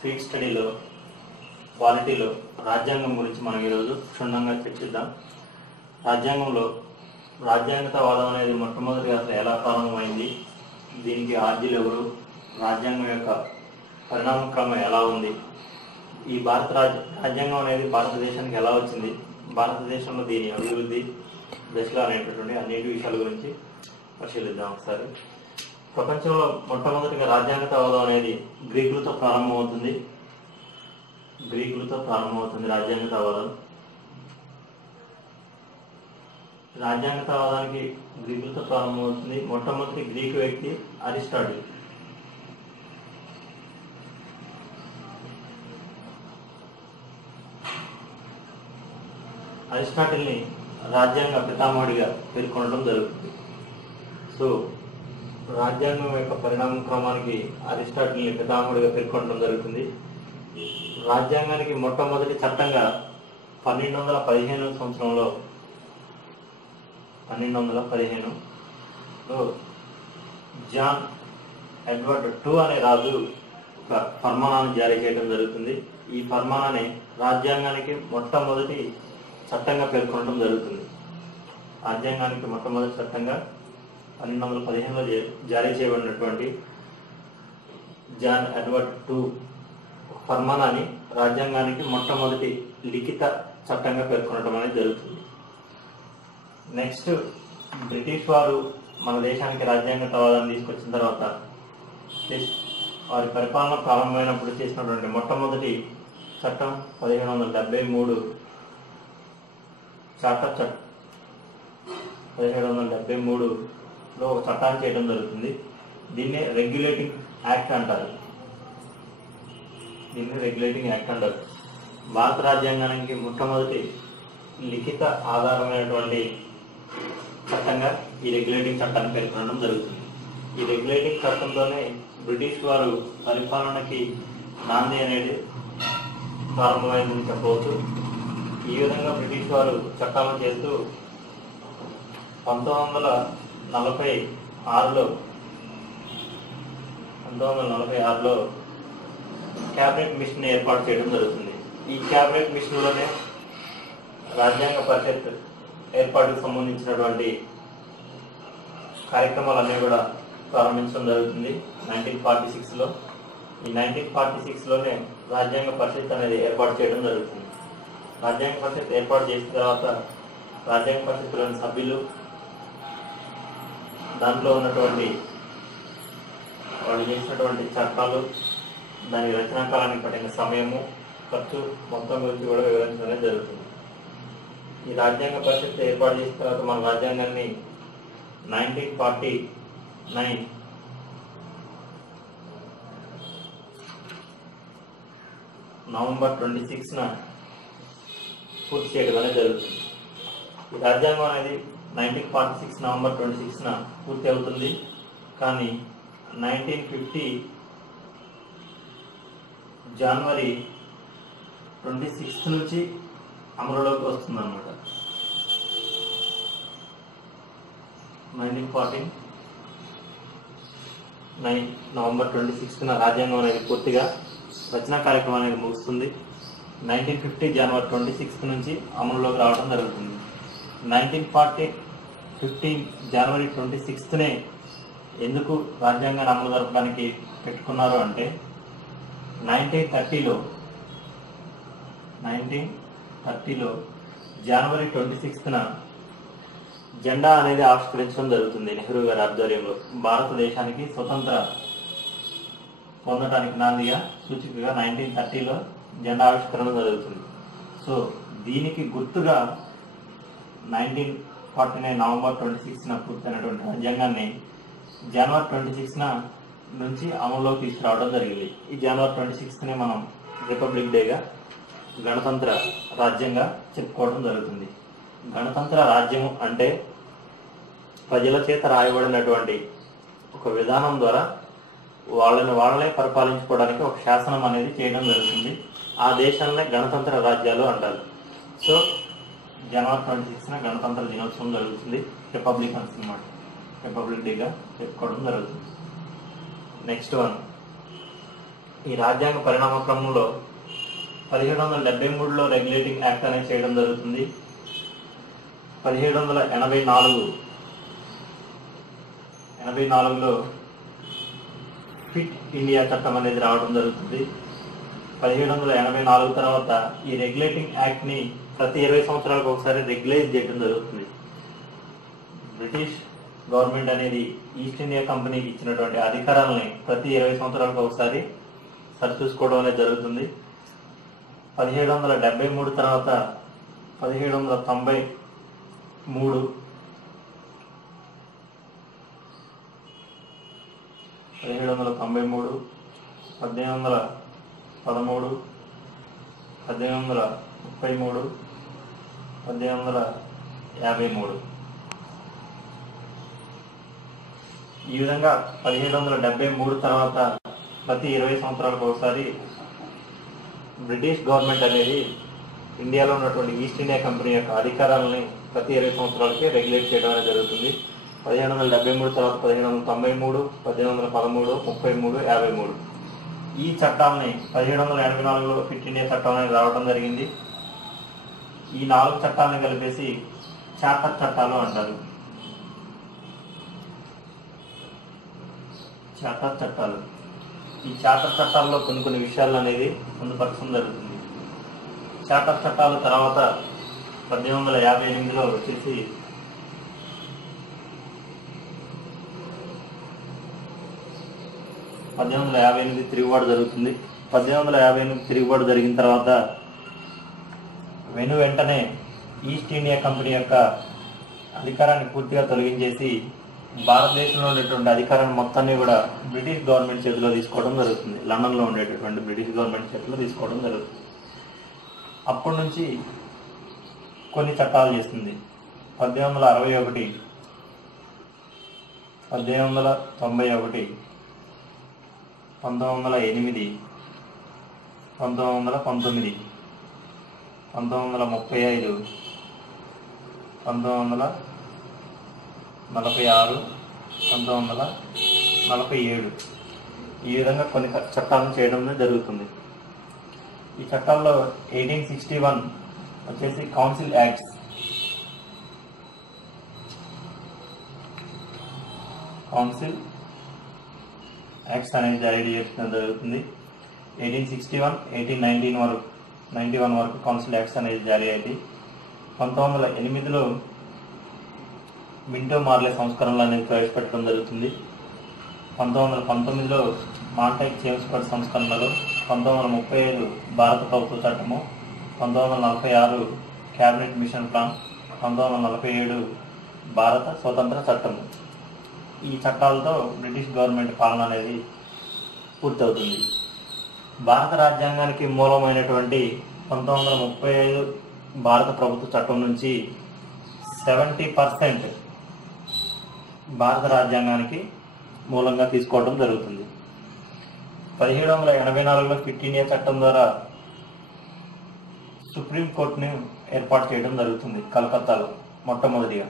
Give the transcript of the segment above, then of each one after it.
Speed స్టడీలో క్వాలిటీలో రాజ్యాంగం గురించి మనం ఈరోజు క్షుణ్ణంగా చర్చిద్దాం. రాజ్యాంగంలో రాజ్యాంగతవాదం అనేది మొట్టమొదటిగా అసలు ఎలా ప్రారంభమైంది, దీనికి ఆర్జీలు ఎవరు, రాజ్యాంగం యొక్క పరిణామ క్రమం ఎలా ఉంది, ఈ రాజ్యాంగం అనేది భారతదేశానికి ఎలా వచ్చింది, భారతదేశంలో దీని అభివృద్ధి దశలో అనేటటువంటి అన్నిటి విషయాల గురించి పరిశీలిద్దాం ఒకసారి. ప్రపంచంలో మొట్టమొదటిగా రాజ్యాంగతవాదం అనేది గ్రీకులతో ప్రారంభమవుతుంది. రాజ్యాంగతవాదం. రాజ్యాంగతవాదానికి గ్రీకులతో ప్రారంభమవుతుంది. మొట్టమొదటి గ్రీకు వ్యక్తి అరిస్టాటిల్. అరిస్టాటిల్ని రాజ్యాంగ పితామహుడిగా పేర్కొనడం జరుగుతుంది. సో రాజ్యాంగం యొక్క పరిణామ క్రమానికి అరిస్టాటిల్ని పితామహుడిగా పేర్కొనడం జరుగుతుంది. రాజ్యాంగానికి మొట్టమొదటి చట్టంగా 1215 సంవత్సరంలో 1215లో జాన్ ఎడ్వర్డ్ II అనే రాజు ఒక ఫర్మానాన్ని జారీ చేయడం జరుగుతుంది. ఈ ఫర్మానాన్ని రాజ్యాంగానికి మొట్టమొదటి చట్టంగా పేర్కొనడం జరుగుతుంది. రాజ్యాంగానికి మొట్టమొదటి చట్టంగా 1215లో జారీ చేయబడినటువంటి జాన్ ఎడ్వర్డ్ II ఫర్మానాన్ని రాజ్యాంగానికి మొట్టమొదటి లిఖిత చట్టంగా పేర్కొనడం అనేది జరుగుతుంది. నెక్స్ట్ బ్రిటిష్ వారు మన దేశానికి రాజ్యాంగతవాదాన్ని తీసుకొచ్చిన తర్వాత వారి పరిపాలన ప్రారంభమైనప్పుడు చేసినటువంటి మొట్టమొదటి చట్టం 1773 చార్టర్ చట్టం. 1773లో ఒక చట్టాన్ని చేయడం జరుగుతుంది. దీన్నే రెగ్యులేటింగ్ యాక్ట్ అంటారు. భారత రాజ్యాంగానికి మొట్టమొదటి లిఖిత ఆధారమైనటువంటి చట్టంగా ఈ రెగ్యులేటింగ్ చట్టాన్ని పేర్కొనడం జరుగుతుంది. ఈ రెగ్యులేటింగ్ చట్టంతోనే బ్రిటిష్ వారు పరిపాలనకి నాంది అనేది ప్రారంభమైందని చెప్పవచ్చు. ఈ విధంగా బ్రిటిష్ వారు చట్టాలను చేస్తూ 1946లో క్యాబినెట్ మిషన్ ఏర్పాటు చేయడం జరుగుతుంది. ఈ క్యాబినెట్ మిషన్లోనే రాజ్యాంగ పరిషత్ ఏర్పాటుకు సంబంధించినటువంటి కార్యక్రమాలన్నీ కూడా ప్రారంభించడం జరుగుతుంది 1946లో. ఈ 1946లోనే రాజ్యాంగ పరిషత్ అనేది ఏర్పాటు చేయడం జరుగుతుంది. రాజ్యాంగ పరిషత్ ఏర్పాటు చేసిన తర్వాత రాజ్యాంగ పరిషత్లోని సభ్యులు, దాంట్లో ఉన్నటువంటి వాళ్ళు చేసినటువంటి చట్టాలు, దాని రచనా కాలానికి పట్టిన సమయము, ఖర్చు మొత్తం గురించి కూడా వివరించడం జరుగుతుంది. ఈ రాజ్యాంగ పరిషత్ ఏర్పాటు చేసిన తర్వాత మన రాజ్యాంగాన్ని 1949 నవంబర్ 26న పూర్తి చేయడం అనేది జరుగుతుంది. ఈ రాజ్యాంగం అనేది 1946 నవంబర్ 26న పూర్తి అవుతుంది. కానీ 1950 జనవరి 26 నుంచి అమలులోకి వస్తుంది అన్నమాట. 1949 నవంబర్ 26న రాజ్యాంగం అనేది పూర్తిగా రచనా కార్యక్రమం అనేది ముగుస్తుంది. 1950 జనవరి 26 నుంచి అమలులోకి రావడం జరుగుతుంది. 1915 జనవరి 26నే ఎందుకు రాజ్యాంగాన్ని అమలు జరపడానికి పెట్టుకున్నారు అంటే 1930లో జనవరి 26న జెండా అనేది ఆవిష్కరించడం జరుగుతుంది. నెహ్రూ గారి ఆధ్వర్యంలో భారతదేశానికి స్వతంత్ర పొందడానికి నాందిగా సూచికగా 1930లో జెండా ఆవిష్కరణ జరుగుతుంది. సో దీనికి గుర్తుగా 1949 నవంబర్ 26న పూర్తయినటువంటి రాజ్యాంగాన్ని జనవరి 26న నుంచి అమల్లోకి తీసుకురావడం జరిగింది. ఈ జనవరి 26నే మనం రిపబ్లిక్ డేగా, గణతంత్ర రాజ్యంగా చెప్పుకోవడం జరుగుతుంది. గణతంత్ర రాజ్యం అంటే ప్రజల చేత రాయబడినటువంటి ఒక విధానం ద్వారా వాళ్ళనే పరిపాలించుకోవడానికి ఒక శాసనం అనేది చేయడం జరుగుతుంది. ఆ దేశాలనే గణతంత్ర రాజ్యాలు అంటారు. సో జనవరి 26న గణతంత్ర దినోత్సవం జరుగుతుంది. రిపబ్లిక్ డేగా చెప్పుకోవడం జరుగుతుంది. నెక్స్ట్ వన్ ఈ రాజ్యాంగ పరిణామ క్రమంలో 1773లో రెగ్యులేటింగ్ యాక్ట్ అనేది చేయడం జరుగుతుంది. 1784లో ఫిట్ ఇండియా చట్టం అనేది రావడం జరుగుతుంది. 1784 తర్వాత ఈ రెగ్యులేటింగ్ యాక్ట్ని ప్రతి 20 సంవత్సరాలకు ఒకసారి రెగ్యులైజ్ చేయడం జరుగుతుంది. బ్రిటిష్ గవర్నమెంట్ అనేది ఈస్ట్ ఇండియా కంపెనీకి ఇచ్చినటువంటి అధికారాలని ప్రతి 20 సంవత్సరాలకు ఒకసారి సరిచూసుకోవడం అనేది జరుగుతుంది. 1773 తర్వాత 1793 1793, 1813, 1833, 1853 ఈ విధంగా 1773 తర్వాత ప్రతి 20 సంవత్సరాలకు ఒకసారి బ్రిటిష్ గవర్నమెంట్ అనేది ఇండియాలో ఉన్నటువంటి ఈస్ట్ ఇండియా కంపెనీ యొక్క అధికారాలని ప్రతి 20 సంవత్సరాలకి రెగ్యులేట్ చేయడం అనేది జరుగుతుంది. 1773 తర్వాత 1793, 1813, 33, 53 ఈ చట్టాలని 1784లో ఫిట్ ఇండియా చట్టం అనేది రావడం జరిగింది. ఈ 4 చట్టాలను కలిపేసి చార్టర్ చట్టాలు అంటారు. చార్టర్ చట్టాలు ఈ చార్టర్ చట్టాల్లో కొన్ని విషయాలు అనేది పొందుపరచడం జరుగుతుంది. చార్టర్ చట్టాల తర్వాత 1858లో వచ్చేసి 1858 తిరుగుబాటు జరుగుతుంది. 1858 తిరుగుబాటు జరిగిన తర్వాత వెంటనే ఈస్ట్ ఇండియా కంపెనీ యొక్క అధికారాన్ని పూర్తిగా తొలగించేసి భారతదేశంలో ఉండేటువంటి అధికారాన్ని మొత్తాన్ని కూడా బ్రిటిష్ గవర్నమెంట్ చేతిలో తీసుకోవడం జరుగుతుంది. లండన్లో ఉండేటటువంటి బ్రిటిష్ గవర్నమెంట్ చేతిలో తీసుకోవడం జరుగుతుంది. అప్పటి నుంచి కొన్ని చట్టాలు చేస్తుంది. 1861, 1891, 1908, 1919, 1935, 1946, 1947 ఈ విధంగా కొన్ని చట్టాలను చేయడం జరుగుతుంది. ఈ చట్టాల్లో 1861 వచ్చేసి కౌన్సిల్ యాక్ట్స్. కౌన్సిల్ యాక్ట్స్ అనేది జారీ చేయడం జరుగుతుంది. 1861, 1891 వరకు కౌన్సిల్ యాక్ట్స్ అనేది జారీ అయింది. 1908లో మింటో మార్లే సంస్కరణలు అనేది ప్రవేశపెట్టడం జరుగుతుంది. 1919లో మాంటెక్ చేమ్స్ఫర్డ్ సంస్కరణలు, 1935 భారత ప్రభుత్వ చట్టము, 1946 క్యాబినెట్ మిషన్ ప్లాన్, 1947 భారత స్వతంత్ర చట్టము. ఈ చట్టాలతో బ్రిటిష్ గవర్నమెంట్ పాలన అనేది పూర్తవుతుంది. భారత రాజ్యాంగానికి మూలమైనటువంటి 1935 భారత ప్రభుత్వ చట్టం నుంచి 70% భారత రాజ్యాంగానికి మూలంగా తీసుకోవడం జరుగుతుంది. 1784లో ఫిట్ ఇండియా చట్టం ద్వారా సుప్రీంకోర్టుని ఏర్పాటు చేయడం జరుగుతుంది కలకత్తాలో మొట్టమొదటిగా.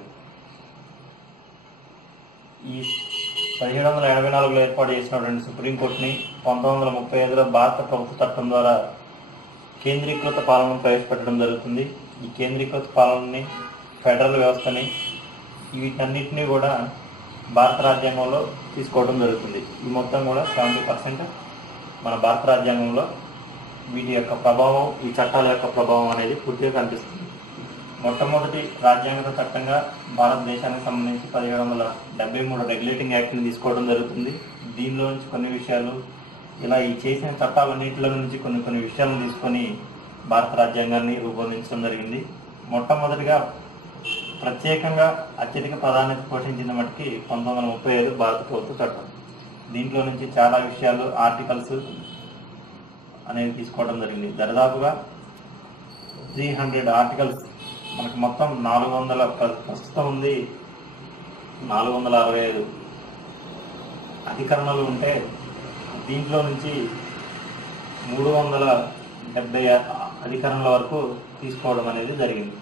ఈ 1784లో ఏర్పాటు చేసినటువంటి సుప్రీంకోర్టుని 1935లో భారత ప్రభుత్వ చట్టం ద్వారా కేంద్రీకృత పాలనను ప్రవేశపెట్టడం జరుగుతుంది. ఈ కేంద్రీకృత పాలనని, ఫెడరల్ వ్యవస్థని, వీటన్నిటినీ కూడా భారత రాజ్యాంగంలో తీసుకోవడం జరుగుతుంది. ఈ మొత్తం కూడా 70% మన భారత రాజ్యాంగంలో వీటి యొక్క ప్రభావం, ఈ చట్టాల యొక్క ప్రభావం అనేది పూర్తిగా కనిపిస్తుంది. మొట్టమొదటి రాజ్యాంగ చట్టంగా భారతదేశానికి సంబంధించి 1773 రెగ్యులేటింగ్ యాక్ట్ని తీసుకోవడం జరుగుతుంది. దీనిలో నుంచి కొన్ని విషయాలు, ఇలా ఈ చేసిన చట్టాలన్నింటిలో నుంచి కొన్ని విషయాలను తీసుకొని భారత రాజ్యాంగాన్ని రూపొందించడం జరిగింది. మొట్టమొదటిగా ప్రత్యేకంగా అత్యధిక ప్రాధాన్యత పోషించిన మటుకి 1935 భారత ప్రభుత్వ చట్టం. దీంట్లో నుంచి చాలా విషయాలు, ఆర్టికల్స్ అనేది తీసుకోవడం జరిగింది. దరిదాపుగా 300 ఆర్టికల్స్, మనకు మొత్తం 400, ప్రస్తుతం ఉంది 465 అధికరణలు ఉంటే దీంట్లో నుంచి 370 అధికరణల వరకు తీసుకోవడం అనేది జరిగింది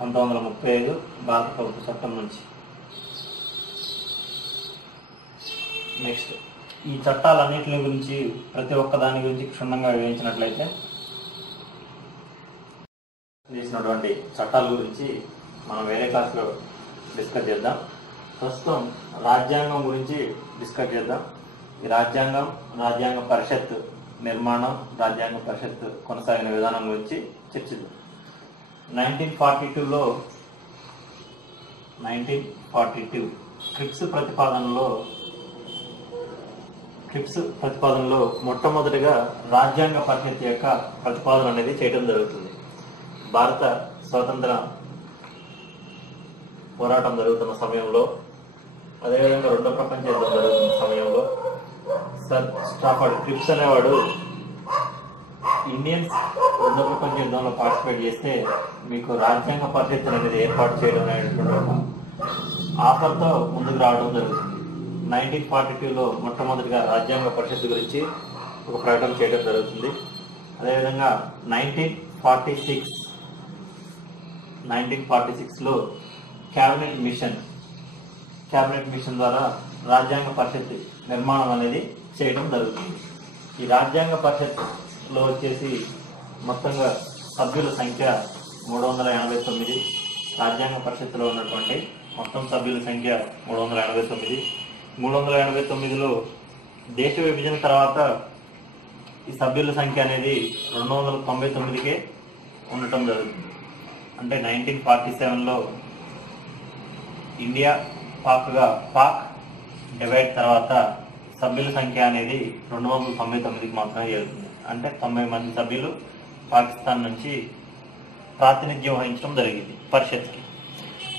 1935 భారత ప్రభుత్వ చట్టం నుంచి. నెక్స్ట్ ఈ చట్టాలన్నింటి గురించి ప్రతి ఒక్క దాని గురించి క్షుణ్ణంగా వివరించినట్లయితే చేసినటువంటి చట్టాల గురించి మనం వేరే క్లాస్లో డిస్కస్ చేద్దాం. ప్రస్తుతం రాజ్యాంగం గురించి డిస్కస్ చేద్దాం. ఈ రాజ్యాంగ పరిషత్ నిర్మాణం, రాజ్యాంగ పరిషత్ కొనసాగిన విధానం గురించి చర్చిద్దాం. 1942 క్రిప్స్ ప్రతిపాదనలో మొట్టమొదటిగా రాజ్యాంగ పరిషత్ యొక్క ప్రతిపాదన అనేది చేయడం జరుగుతుంది. భారత స్వాతంత్ర పోరాటం జరుగుతున్న సమయంలో, అదేవిధంగా రెండో ప్రపంచ యుద్ధం జరుగుతున్న సమయంలో సర్ స్టాఫర్డ్ క్రిప్స్ అనేవాడు ఇండియన్స్ రెండో ప్రపంచ యుద్ధంలో పార్టిసిపేట్ చేస్తే మీకు రాజ్యాంగ పరిషత్ అనేది ఏర్పాటు చేయడం అనేటువంటి ఒక ఆఫర్తో ముందుకు రావడం జరుగుతుంది. 1942లో మొట్టమొదటిగా రాజ్యాంగ పరిషత్ గురించి ఒక ప్రకటన చేయడం జరుగుతుంది. అదేవిధంగా 1946లో క్యాబినెట్ మిషన్ ద్వారా రాజ్యాంగ పరిషత్ నిర్మాణం అనేది చేయడం జరుగుతుంది. ఈ రాజ్యాంగ పరిషత్లో వచ్చేసి మొత్తంగా సభ్యుల సంఖ్య 389. రాజ్యాంగ పరిషత్తులో ఉన్నటువంటి మొత్తం సభ్యుల సంఖ్య 389. 389లో దేశ విభజన తర్వాత ఈ సభ్యుల సంఖ్య అనేది 299కే ఉండటం జరుగుతుంది. అంటే 1947లో ఇండియా పాక్ డివైడ్ తర్వాత సభ్యుల సంఖ్య అనేది 299కి మాత్రమే చేరుతుంది. అంటే 90 మంది సభ్యులు పాకిస్తాన్ నుంచి ప్రాతినిధ్యం వహించడం జరిగింది పరిషత్కి.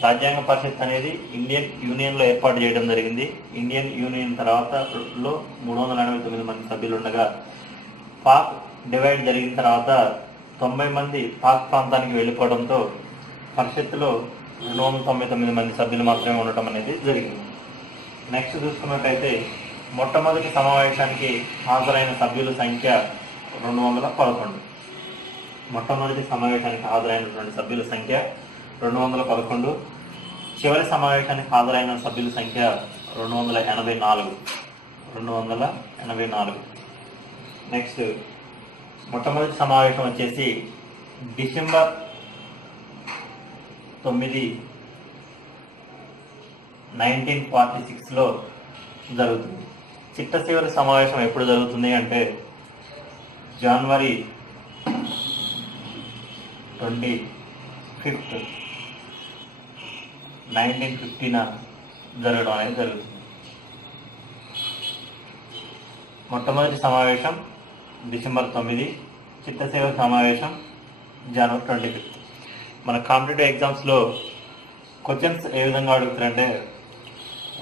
రాజ్యాంగ పరిషత్ అనేది ఇండియన్ యూనియన్లో ఏర్పాటు చేయడం జరిగింది. ఇండియన్ యూనియన్ తర్వాత 389 మంది సభ్యులు ఉండగా, పాక్ డివైడ్ జరిగిన తర్వాత 90 మంది పాక్ ప్రాంతానికి వెళ్ళిపోవడంతో పరిషత్తులో 299 మంది సభ్యులు మాత్రమే ఉండటం అనేది జరిగింది. నెక్స్ట్ చూసుకున్నట్టయితే మొట్టమొదటి సమావేశానికి హాజరైన సభ్యుల సంఖ్య 211. మొట్టమొదటి సమావేశానికి హాజరైనటువంటి సభ్యుల సంఖ్య 211. చివరి సమావేశానికి హాజరైన సభ్యుల సంఖ్య 284. నెక్స్ట్ మొట్టమొదటి సమావేశం వచ్చేసి డిసెంబర్ 9, 1946లో జరుగుతుంది. చిట్ట చివరి సమావేశం ఎప్పుడు జరుగుతుంది అంటే జనవరి 25, 1950 జరగడం అనేది జరుగుతుంది. మొట్టమొదటి సమావేశం డిసెంబర్ 9, చిట్ట చివరి సమావేశం జనవరి 25. మన కాంపిటేటివ్ ఎగ్జామ్స్లో క్వశ్చన్స్ ఏ విధంగా అడుగుతారంటే,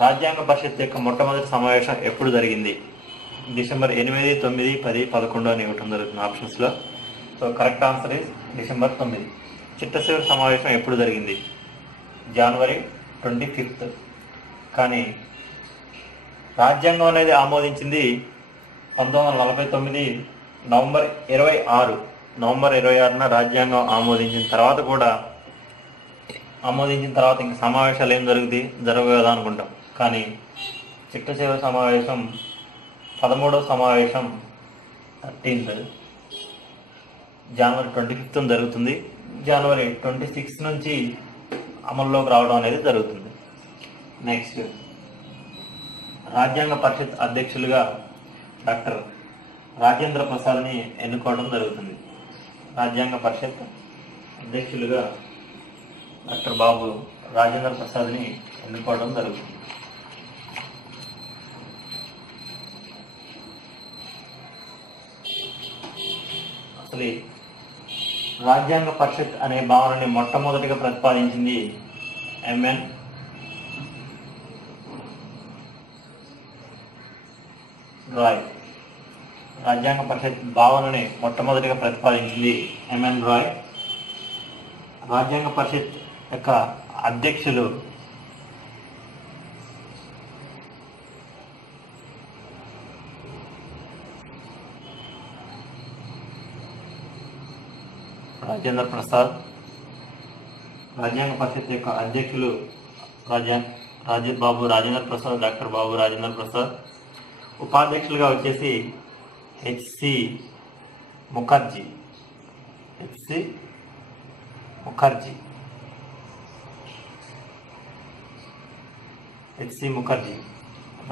రాజ్యాంగ పరిషత్ యొక్క మొట్టమొదటి సమావేశం ఎప్పుడు జరిగింది? డిసెంబర్ 8, 9, 10, 11 అని ఇవ్వటం జరుగుతుంది ఆప్షన్స్లో. So correct answer is December 9. చిట్ట చివరి సమావేశం ఎప్పుడు జరిగింది? జనవరి 25. కానీ రాజ్యాంగం అనేది ఆమోదించింది 1949 నవంబర్ 26. నవంబర్ 26న రాజ్యాంగం ఆమోదించిన తర్వాత ఇంక సమావేశాలు ఏం జరగవు కదా అనుకుంటాం. కానీ చిట్ట చివరి సమావేశం 13వ సమావేశం 13th జనవరి 25 జరుగుతుంది. జనవరి 26 నుంచి అమల్లోకి రావడం అనేది జరుగుతుంది. నెక్స్ట్ రాజ్యాంగ పరిషత్ అధ్యక్షులుగా డాక్టర్ రాజేంద్ర ప్రసాద్ని ఎన్నుకోవడం జరుగుతుంది. రాజ్యాంగ పరిషత్ అధ్యక్షులుగా డాక్టర్ బాబు రాజేంద్ర ప్రసాద్ని ఎన్నుకోవడం జరుగుతుంది. అసలు రాజ్యాంగ పరిషత్ అనే భావనని మొట్టమొదటిగా ప్రతిపాదించింది ఎంఎన్ రాయ్. రాజ్యాంగ పరిషత్ భావనని మొట్టమొదటిగా ప్రతిపాదించింది ఎంఎన్ రాయ్. రాజ్యాంగ పరిషత్ యొక్క అధ్యక్షులు రాజేంద్ర ప్రసాద్. రాజ్యాంగ పరిషత్ యొక్క అధ్యక్షులు డాక్టర్ బాబు రాజేంద్ర ప్రసాద్. ఉపాధ్యక్షులుగా వచ్చేసి H C Mukherjee. H C Mukherjee H C Mukherjee.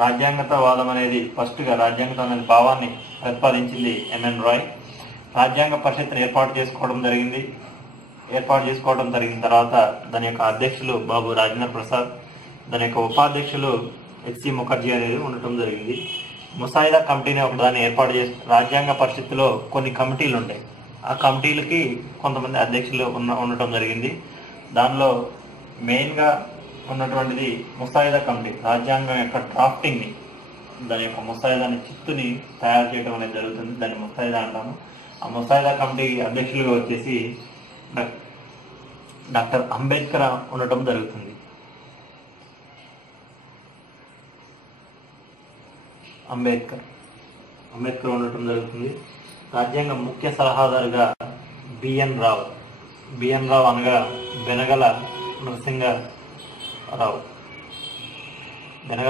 రాజ్యాంగతవాదం అనేది ఫస్ట్గా రాజ్యాంగం అనేది భావాన్ని ప్రతిపాదించింది ఎంఎన్ రాయ్. రాజ్యాంగ పరిషత్తును ఏర్పాటు చేసుకోవడం జరిగిన తర్వాత దాని యొక్క అధ్యక్షులు బాబు రాజేంద్ర ప్రసాద్, దాని యొక్క ఉపాధ్యక్షులు హెచ్సి ముఖర్జీ అనేది ఉండటం జరిగింది. ముసాయిదా కమిటీని ఒకదాన్ని ఏర్పాటు చేసి రాజ్యాంగ పరిషత్తులో కొన్ని కమిటీలు ఉంటాయి. ఆ కమిటీలకి కొంతమంది అధ్యక్షులు ఉండటం జరిగింది. దానిలో మెయిన్గా ఉన్నటువంటిది ముసాయిదా కమిటీ. రాజ్యాంగం యొక్క డ్రాఫ్టింగ్ని, దాని యొక్క ముసాయిదాని చిత్తుని తయారు చేయడం అనేది జరుగుతుంది. దాన్ని ముసాయిదా అంటాము. ఆ ముసాయిదా కమిటీ అధ్యక్షులుగా వచ్చేసి డాక్టర్ అంబేద్కర్ ఉండటం జరుగుతుంది. అంబేద్కర్ ఉండటం జరుగుతుంది. రాజ్యాంగ ముఖ్య సలహాదారుగా బిఎన్ రావు అనగా బెనగల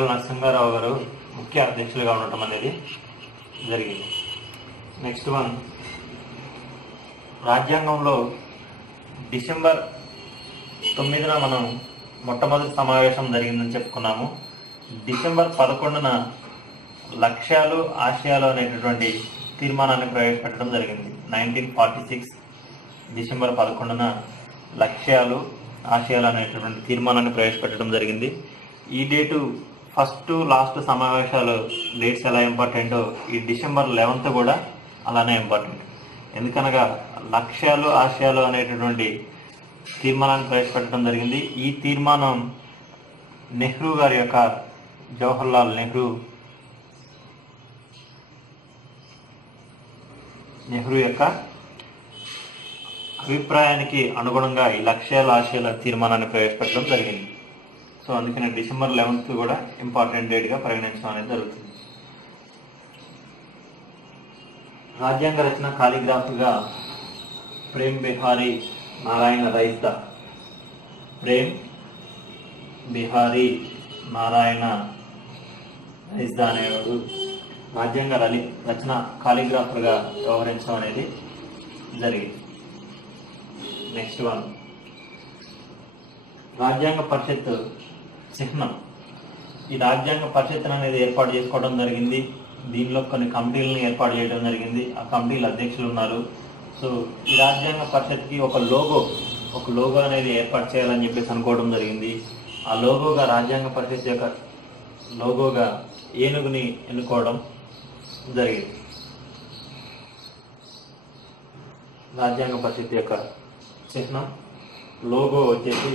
నరసింహారావు గారు ముఖ్య అధ్యక్షులుగా ఉండటం అనేది జరిగింది. నెక్స్ట్ వన్, రాజ్యాంగంలో డిసెంబర్ 9న మనం మొట్టమొదటి సమావేశం జరిగిందని చెప్పుకున్నాము. డిసెంబర్ 11న లక్ష్యాలు ఆశయాలు అనేటటువంటి తీర్మానాన్ని ప్రవేశపెట్టడం జరిగింది. 1946 డిసెంబర్ 11న లక్ష్యాలు ఆశయాలు అనేటటువంటి తీర్మానాన్ని ప్రవేశపెట్టడం జరిగింది. ఈ డేటు ఫస్ట్ లాస్ట్ సమావేశాలు డేట్స్ ఎలా ఇంపార్టెంటో ఈ డిసెంబర్ 11th కూడా అలానే ఇంపార్టెంట్. ఎందుకనగా లక్ష్యాలు ఆశయాలు అనేటటువంటి తీర్మానాన్ని ప్రవేశపెట్టడం జరిగింది. ఈ తీర్మానం నెహ్రూ గారి యొక్క జవహర్లాల్ నెహ్రూ యొక్క అభిప్రాయానికి అనుగుణంగా ఈ లక్ష్యాల ఆశయాల తీర్మానాన్ని ప్రవేశపెట్టడం జరిగింది. సో అందుకని డిసెంబర్ 11th కూడా ఇంపార్టెంట్ డేట్గా పరిగణించడం అనేది జరుగుతుంది. రాజ్యాంగ రచన కాలిగ్రాఫ్గా ప్రేమ్ బిహారీ నారాయణ రైస్దా అనేవాడు రాజ్యాంగ రచన కాలిగ్రాఫర్గా వ్యవహరించడం అనేది జరిగింది. నెక్స్ట్ వన్, రాజ్యాంగ పరిషత్ చిహ్నం. ఈ రాజ్యాంగ పరిషత్ అనేది ఏర్పాటు చేసుకోవడం జరిగింది. దీనిలో కొన్ని కమిటీలను ఏర్పాటు చేయడం జరిగింది. ఆ కమిటీల అధ్యక్షులు ఉన్నారు. సో ఈ రాజ్యాంగ పరిషత్కి ఒక లోగో అనేది ఏర్పాటు చేయాలని చెప్పేసి అనుకోవడం జరిగింది. ఆ లోగోగా రాజ్యాంగ పరిషత్ యొక్క లోగోగా ఏనుగుని ఎన్నుకోవడం జరిగింది. రాజ్యాంగ పరిషత్ యొక్క చిహ్నం లోగో వచ్చేసి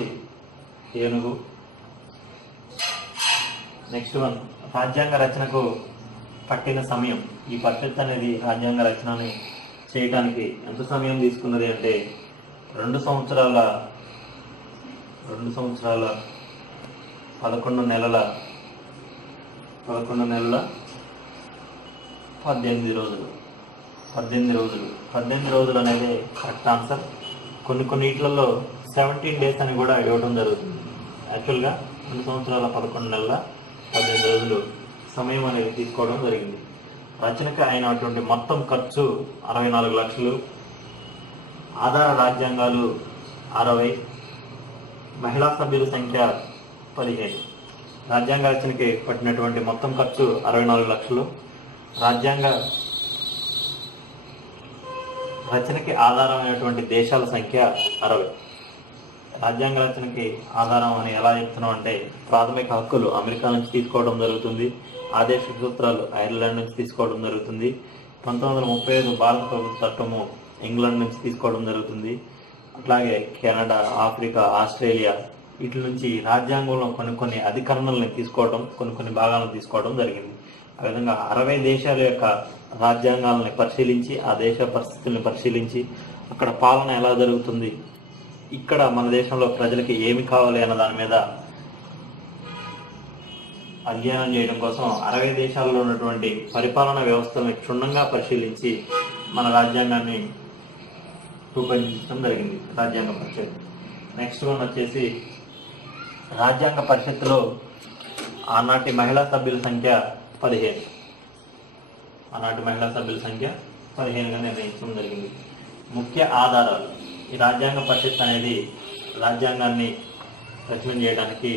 ఏనుగు. నెక్స్ట్ వన్, రాజ్యాంగ రచనకు పట్టిన సమయం. ఈ పరిషత్ అనేది రాజ్యాంగ రచనని చేయడానికి ఎంత సమయం తీసుకున్నది అంటే 2 సంవత్సరాల 11 నెలల 18 రోజులు. 18 రోజులు అనేది కరెక్ట్ ఆన్సర్. కొన్నిట్లలో 17 days అని కూడా ఇవ్వడం జరుగుతుంది. యాక్చువల్గా 2 సంవత్సరాల 11 నెలల 18 రోజులు సమయం అనేది తీసుకోవడం జరిగింది. రచనకు అయినటువంటి మొత్తం ఖర్చు 64 లక్షలు. ఆధార రాజ్యాంగాలు 60. మహిళా సభ్యుల సంఖ్య 15. రాజ్యాంగ రచనకి పట్టినటువంటి మొత్తం ఖర్చు 64 లక్షలు. రాజ్యాంగ రచనకి ఆధారమైనటువంటి దేశాల సంఖ్య 60. రాజ్యాంగ రచనకి ఆధారం అని ఎలా చెప్తున్నాం అంటే ప్రాథమిక హక్కులు అమెరికా నుంచి తీసుకోవడం జరుగుతుంది. ఆదేశ సూత్రాలు ఐర్లాండ్ నుంచి తీసుకోవడం జరుగుతుంది. 1935 భారత ప్రభుత్వ చట్టము ఇంగ్లాండ్ నుంచి తీసుకోవడం జరుగుతుంది. అట్లాగే కెనడా, ఆఫ్రికా, ఆస్ట్రేలియా వీటి నుంచి రాజ్యాంగంలో కొన్ని అధికరణలను తీసుకోవడం, కొన్ని భాగాలను తీసుకోవడం జరిగింది. ఆ విధంగా 60 దేశాల యొక్క రాజ్యాంగాలని పరిశీలించి, ఆ దేశ పరిస్థితుల్ని పరిశీలించి, అక్కడ పాలన ఎలా జరుగుతుంది, ఇక్కడ మన దేశంలో ప్రజలకి ఏమి కావాలి అన్న దాని మీద అధ్యయనం చేయడం కోసం 60 దేశాల్లో ఉన్నటువంటి పరిపాలనా వ్యవస్థలను క్షుణ్ణంగా పరిశీలించి మన రాజ్యాంగాన్ని రూపొందించడం జరిగింది రాజ్యాంగ పరిషత్. నెక్స్ట్ వన్ వచ్చేసి రాజ్యాంగ పరిషత్తులో ఆనాటి మహిళా సభ్యుల సంఖ్య 15. ఆనాటి మహిళా సభ్యుల సంఖ్య 15గా నిర్ణయించడం జరిగింది. ముఖ్య ఆధారాలు. ఈ రాజ్యాంగ పరిషత్ అనేది రాజ్యాంగాన్ని రచన చేయడానికి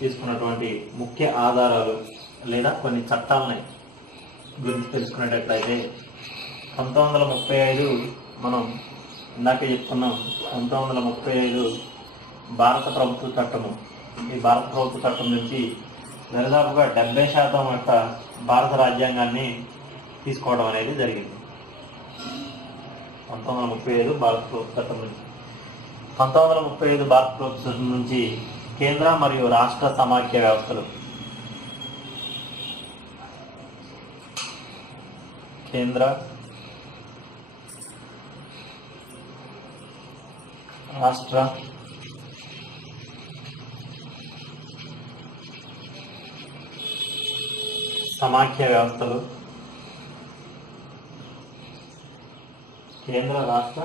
తీసుకున్నటువంటి ముఖ్య ఆధారాలు లేదా కొన్ని చట్టాలని గురించి తెలుసుకునేటట్లయితే 1935 మనం ఇందాక చెప్పుకున్నాం. 1935 భారత ప్రభుత్వ చట్టము. ఈ భారత ప్రభుత్వ చట్టం నుంచి దాదాపుగా 70% యొక్క భారత రాజ్యాంగాన్ని తీసుకోవడం అనేది జరిగింది. 1935 భారత ప్రభుత్వ చట్టం నుంచి 1935 భారత ప్రభుత్వ చట్టం నుంచి కేంద్ర మరియు రాష్ట్ర సమాఖ్య వ్యవస్థలు. కేంద్ర రాష్ట్ర సమాఖ్య వ్యవస్థలు. కేంద్ర రాష్ట్ర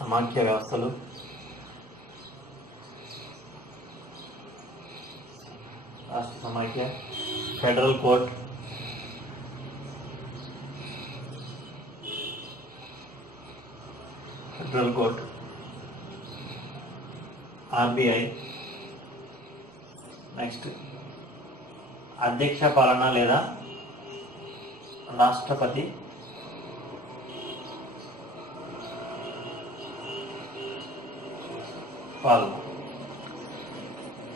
సమాఖ్య వ్యవస్థలు. రాష్ట్ర సమాఖ్య. Federal court. Federal court. RBI. Next అధ్యక్ష పాలన లేదా రాష్ట్రపతి పాలన.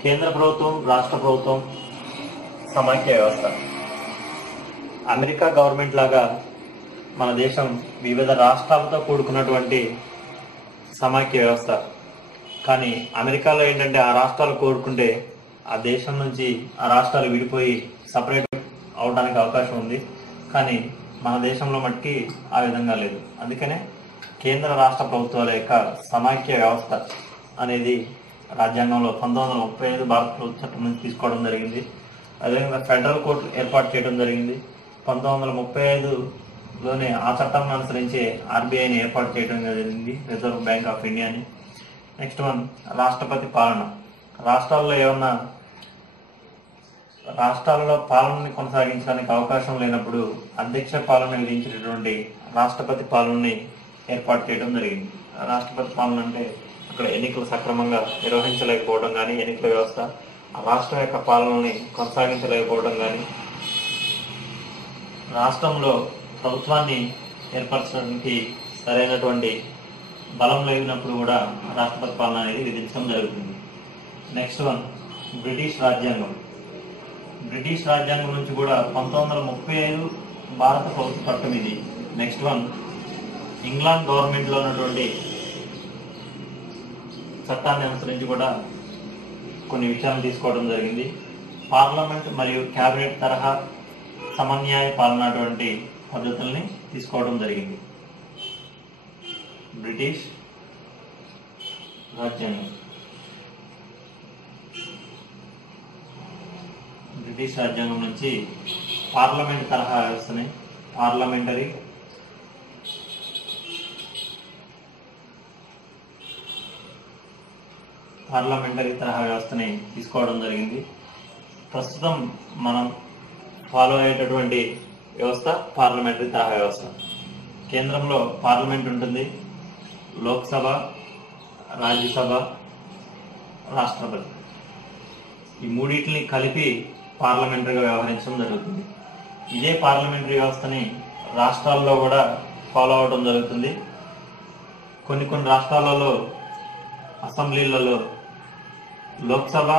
కేంద్ర ప్రభుత్వం, రాష్ట్ర ప్రభుత్వం, సమాఖ్య వ్యవస్థ. అమెరికా గవర్నమెంట్ లాగా మన దేశం వివిధ రాష్ట్రాలతో కూడుకున్నటువంటి సమాఖ్య వ్యవస్థ. కానీ అమెరికాలో ఏంటంటే ఆ రాష్ట్రాలు కోరుకుంటే ఆ దేశం నుంచి ఆ రాష్ట్రాలు విడిపోయి సపరేట్ అవడానికి అవకాశం ఉంది. కానీ మన దేశంలో మట్టుకి ఆ విధంగా లేదు. అందుకనే కేంద్ర రాష్ట్ర ప్రభుత్వాల యొక్క సమాఖ్య వ్యవస్థ అనేది రాజ్యాంగంలో 1935 భారత ప్రభుత్వ చట్టం నుంచి తీసుకోవడం జరిగింది. అదేవిధంగా ఫెడరల్ కోర్టు ఏర్పాటు చేయడం జరిగింది. 1935లోనే ఆ చట్టాన్ని అనుసరించి ఆర్బీఐని ఏర్పాటు చేయడం జరిగింది, రిజర్వ్ బ్యాంక్ ఆఫ్ ఇండియాని. నెక్స్ట్ వన్ రాష్ట్రపతి పాలన. రాష్ట్రాలలో పాలనని కొనసాగించడానికి అవకాశం లేనప్పుడు అధ్యక్ష పాలన విధించినటువంటి రాష్ట్రపతి పాలనని ఏర్పాటు చేయడం జరిగింది. రాష్ట్రపతి పాలన అంటే అక్కడ ఎన్నికలు సక్రమంగా నిర్వహించలేకపోవడం కానీ, ఎన్నికల వ్యవస్థ ఆ రాష్ట్రం యొక్క పాలనని కొనసాగించలేకపోవడం కానీ, రాష్ట్రంలో ప్రభుత్వాన్ని ఏర్పరచడానికి సరైనటువంటి బలం లేనప్పుడు కూడా రాష్ట్రపతి పాలన అనేది విధించడం జరుగుతుంది. నెక్స్ట్ వన్ బ్రిటిష్ రాజ్యాంగం. బ్రిటిష్ రాజ్యాంగం నుంచి కూడా 1935 భారత ప్రభుత్వ చట్టం ఇది. నెక్స్ట్ వన్ ఇంగ్లాండ్ గవర్నమెంట్లో ఉన్నటువంటి చట్టాన్ని అనుసరించి కూడా కొన్ని విషయాలను తీసుకోవడం జరిగింది. పార్లమెంట్ మరియు క్యాబినెట్ తరహా సమన్యాయ పాలనటువంటి పద్ధతుల్ని తీసుకోవడం జరిగింది. బ్రిటిష్ రాజ్యాంగం. బ్రిటిష్ రాజ్యాంగం నుంచి పార్లమెంట్ తరహా వ్యవస్థని పార్లమెంటరీ తరహా వ్యవస్థని తీసుకోవడం జరిగింది. ప్రస్తుతం మనం ఫాలో అయ్యేటటువంటి వ్యవస్థ పార్లమెంటరీ తరహా వ్యవస్థ. కేంద్రంలో పార్లమెంట్ ఉంటుంది, లోక్సభ, రాజ్యసభ, రాష్ట్రపతి. ఈ మూడింటిని కలిపి పార్లమెంటరీగా వ్యవహరించడం జరుగుతుంది. ఇదే పార్లమెంటరీ వ్యవస్థని రాష్ట్రాల్లో కూడా ఫాలో అవడం జరుగుతుంది. కొన్ని రాష్ట్రాలలో అసెంబ్లీలలో లోక్సభ,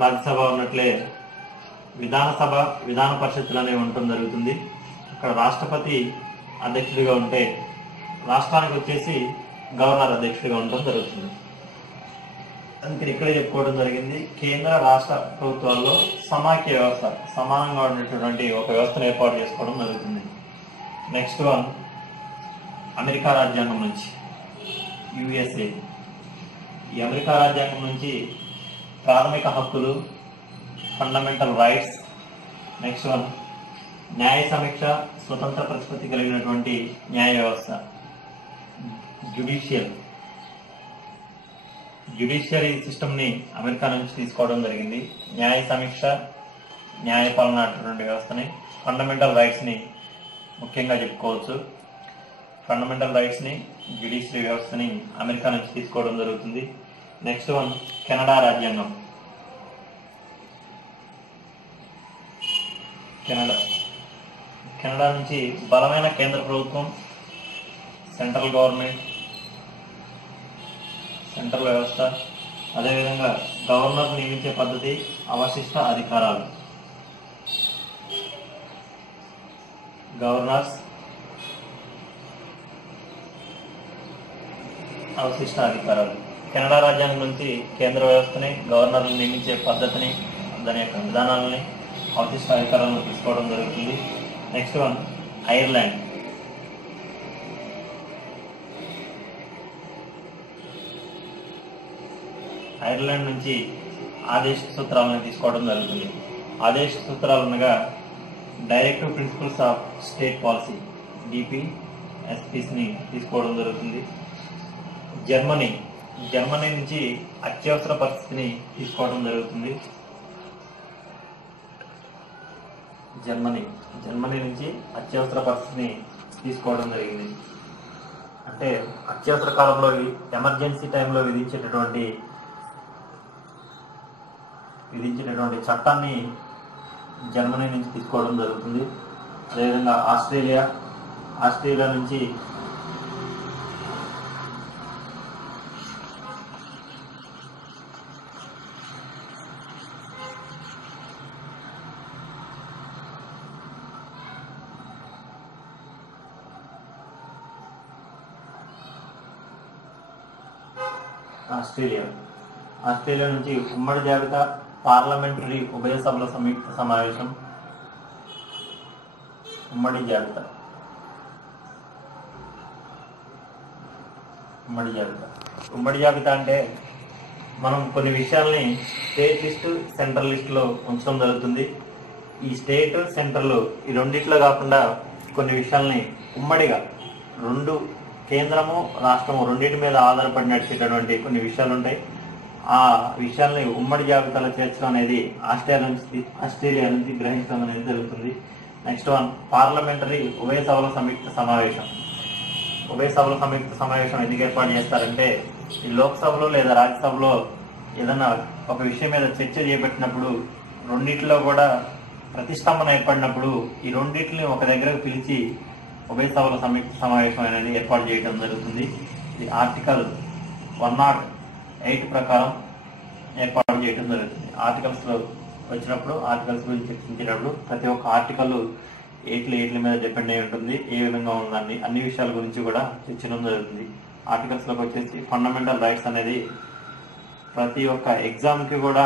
రాజ్యసభ ఉన్నట్లే విధానసభ, విధాన పరిషత్తులు అనేవి ఉండటం జరుగుతుంది. అక్కడ రాష్ట్రపతి అధ్యక్షుడిగా ఉంటే రాష్ట్రానికి వచ్చేసి గవర్నర్ అధ్యక్షుడిగా ఉండటం జరుగుతుంది. అందుకని ఇక్కడే చెప్పుకోవడం జరిగింది, కేంద్ర రాష్ట్ర ప్రభుత్వాల్లో సమాఖ్య వ్యవస్థ సమానంగా ఉండేటటువంటి ఒక వ్యవస్థను ఏర్పాటు చేసుకోవడం జరుగుతుంది. నెక్స్ట్ వన్ అమెరికా రాజ్యాంగం నుంచి యుఎస్ఏ. ఈ అమెరికా రాజ్యాంగం నుంచి ప్రాథమిక హక్కులు, ఫండమెంటల్ రైట్స్. నెక్స్ట్ వన్ న్యాయ సమీక్ష, స్వతంత్ర ప్రతిపత్తి కలిగినటువంటి న్యాయ వ్యవస్థ. జ్యుడిషియరీ సిస్టమ్ని అమెరికా నుంచి తీసుకోవడం జరిగింది. న్యాయ సమీక్ష, న్యాయపాలన అటువంటి వ్యవస్థని, ఫండమెంటల్ రైట్స్ని ముఖ్యంగా చెప్పుకోవచ్చు. ఫండమెంటల్ రైట్స్ని, జ్యుడిషియరీ వ్యవస్థని అమెరికా నుంచి తీసుకోవడం జరుగుతుంది. నెక్స్ట్ వన్ కెనడా రాజ్యాంగం. కెనడా నుంచి బలమైన కేంద్ర ప్రభుత్వం, సెంట్రల్ గవర్నమెంట్, సెంట్రల్ వ్యవస్థ, అదేవిధంగా గవర్నర్ నియమించే పద్ధతి, అవశిష్ట అధికారాలు. గవర్నర్స్, అవశిష్ట అధికారాలు. కెనడా రాజ్యాంగం నుంచి కేంద్ర వ్యవస్థని, గవర్నర్ని నియమించే పద్ధతిని, దాని యొక్క విధానాలని, అవశిష్ట అధికారాలను తీసుకోవడం జరుగుతుంది. Next one Ireland. ఐర్లాండ్ నుంచి ఆదేశ సూత్రాలను తీసుకోవడం జరుగుతుంది. ఆదేశ సూత్రాలు అనగా directive principles of state policy, DPSPని తీసుకోవడం జరుగుతుంది. జర్మనీ నుంచి అత్యవసర పరిస్థితిని తీసుకోవడం జరుగుతుంది. జర్మనీ నుంచి అత్యవసర పరిస్థితిని తీసుకోవడం జరిగింది. అంటే అత్యవసర కాలంలో, ఎమర్జెన్సీ టైంలో విధించేటటువంటి చట్టాన్ని జర్మనీ నుంచి తీసుకోవడం జరుగుతుంది. అదేవిధంగా ఆస్ట్రేలియా నుంచి ఆస్ట్రేలియా నుంచి ఉమ్మడి జాబితా, పార్లమెంటరీ ఉభయ సభల సంయుక్త సమావేశం. ఉమ్మడి జాబితా అంటే మనం కొన్ని విషయాల్ని స్టేట్ లిస్టు, సెంట్రల్ లిస్టులో ఉంచడం జరుగుతుంది. ఈ స్టేట్, సెంట్రల్ ఈ రెండిట్లో కాకుండా కొన్ని విషయాల్ని ఉమ్మడిగా, రెండు కేంద్రము, రాష్ట్రము రెండింటి మీద ఆధారపడి నడిచేటటువంటి కొన్ని విషయాలు ఉంటాయి. ఆ విషయాల్ని ఉమ్మడి జాబితాలో చేర్చడం అనేది ఆస్ట్రేలియా నుంచి గ్రహించడం అనేది జరుగుతుంది. నెక్స్ట్ వన్ పార్లమెంటరీ ఉభయ సభల సంయుక్త సమావేశం ఎందుకు ఏర్పాటు చేస్తారంటే, ఈ లోక్సభలో లేదా రాజ్యసభలో ఏదైనా ఒక విషయం మీద చర్చ చేపట్టినప్పుడు, రెండింటిలో కూడా ప్రతిష్టంభన ఏర్పడినప్పుడు ఈ రెండింటిని ఒక దగ్గరకు పిలిచి ఉభయ సభల సంయుక్త సమావేశం అనేది ఏర్పాటు చేయడం జరుగుతుంది. ఇది ఆర్టికల్ 108 ప్రకారం ఏర్పాటు చేయడం జరుగుతుంది. ఆర్టికల్స్లో వచ్చినప్పుడు, ఆర్టికల్స్ గురించి చర్చించేటప్పుడు ప్రతి ఒక్క ఆర్టికల్ ఏట్ల మీద డిపెండ్ అయి ఉంటుంది, ఏ విధంగా ఉందండి, అన్ని విషయాల గురించి కూడా చర్చించడం జరుగుతుంది. ఆర్టికల్స్లోకి వచ్చేసి ఫండమెంటల్ రైట్స్ అనేది ప్రతి ఒక్క ఎగ్జామ్కి కూడా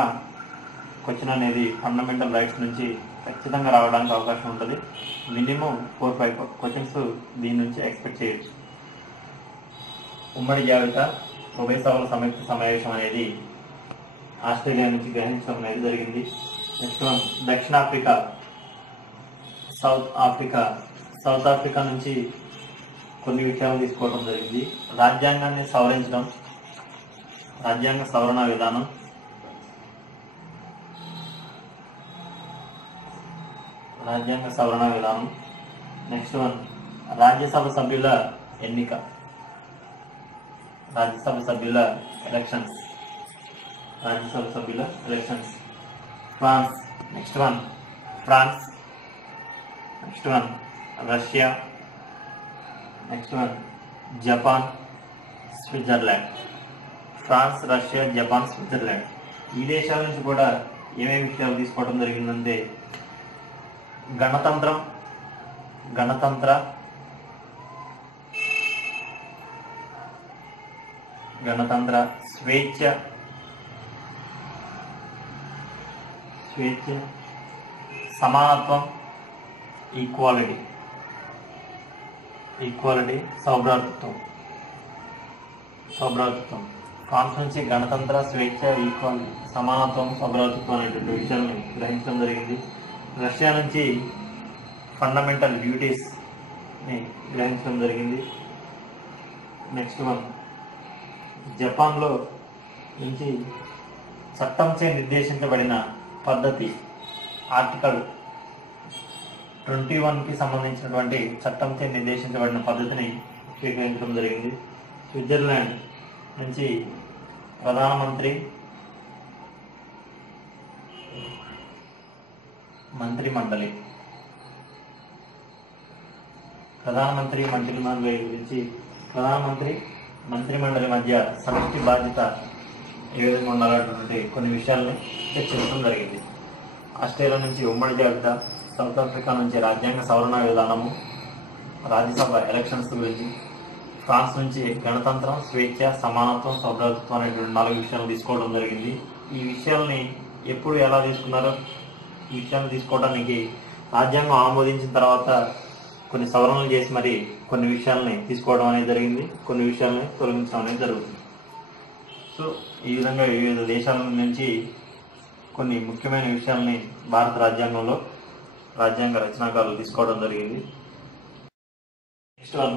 క్వశ్చన్ అనేది ఫండమెంటల్ రైట్స్ నుంచి ఖచ్చితంగా రావడానికి అవకాశం ఉంటుంది. మినిమం 4-5 క్వశ్చన్స్ దీని నుంచి ఎక్స్పెక్ట్ చేయొచ్చు. ఉమ్మడి జాబితా, ఉభయ సభల సంయుక్త సమావేశం అనేది ఆస్ట్రేలియా నుంచి గ్రహించడం అనేది జరిగింది. నెక్స్ట్ వన్ దక్షిణాఫ్రికా, సౌత్ ఆఫ్రికా నుంచి కొన్ని విషయాలు తీసుకోవడం జరిగింది. రాజ్యాంగాన్ని సవరించడం, రాజ్యాంగ సవరణ విధానం. నెక్స్ట్ వన్ రాజ్యసభ సభ్యుల ఎన్నిక, elections. France. Next one Russia. Next one Japan, Switzerland. France, Russia, Japan, Switzerland ఈ దేశాల నుంచి కూడా ఏమేమి విషయాలు తీసుకోవడం జరిగిందంటే, గణతంత్ర, స్వేచ్ఛ, సమానత్వం, ఈక్వాలిటీ, సౌభ్రాతృత్వం. ఫ్రాన్స్ నుంచి గణతంత్ర, స్వేచ్ఛ, ఈక్వాలిటీ, సమానత్వం, సౌభ్రాతృత్వం అనేటువంటి విషయాన్ని గ్రహించడం జరిగింది. రష్యా నుంచి ఫండమెంటల్ డ్యూటీస్ని గ్రహించడం జరిగింది. నెక్స్ట్ వన్ జపాన్లో నుంచి చట్టంచే నిర్దేశించబడిన పద్ధతి, ఆర్టికల్ 21కి సంబంధించినటువంటి చట్టంచే నిర్దేశించబడిన పద్ధతిని స్వీకరించడం జరిగింది. స్విట్జర్లాండ్ నుంచి ప్రధానమంత్రి మంత్రిమండలి గురించి ప్రధానమంత్రి మంత్రిమండలి మధ్య సమష్టి బాధ్యత ఏ విధంగా ఉండాలన్నటువంటి కొన్ని విషయాల్ని చర్చించడం జరిగింది. ఆస్ట్రేలియా నుంచి ఉమ్మడి జాబితా, సౌత్ ఆఫ్రికా నుంచి రాజ్యాంగ సవరణ విధానము, రాజ్యసభ ఎలక్షన్స్ గురించి, ఫ్రాన్స్ నుంచి గణతంత్రం, స్వేచ్ఛ, సమానత్వం, సౌభ్రాతృత్వం అనేటువంటి 4 విషయాలు తీసుకోవడం జరిగింది. ఈ విషయాల్ని ఎప్పుడు ఎలా తీసుకున్నారో, ఈ విషయాన్ని తీసుకోవడానికి రాజ్యాంగం ఆమోదించిన తర్వాత కొన్ని సవరణలు చేసి మరి కొన్ని విషయాల్ని తీసుకోవడం అనేది జరిగింది, కొన్ని విషయాల్ని తొలగించడం అనేది జరుగుతుంది. సో ఈ విధంగా వివిధ దేశాల నుంచి కొన్ని ముఖ్యమైన విషయాల్ని భారత రాజ్యాంగంలో రాజ్యాంగ రచనాకారులు తీసుకోవడం జరిగింది. నెక్స్ట్ వన్,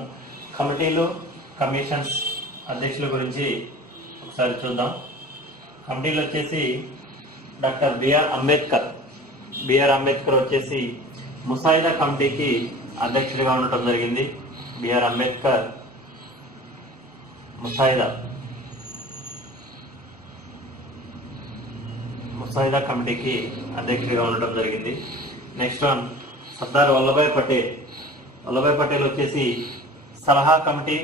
కమిటీలు, కమిషన్స్, అధ్యక్షుల గురించి ఒకసారి చూద్దాం. కమిటీలు వచ్చేసి డాక్టర్ బిఆర్ అంబేద్కర్ వచ్చేసి ముసాయిదా కమిటీకి అధ్యక్షుడిగా ఉండటం జరిగింది. బిఆర్ అంబేద్కర్ ముసాయిదా కమిటీకి అధ్యక్షుడిగా ఉండటం జరిగింది. నెక్స్ట్ వన్, సర్దార్ వల్లభాయ్ పటేల్ వచ్చేసి సలహా కమిటీ,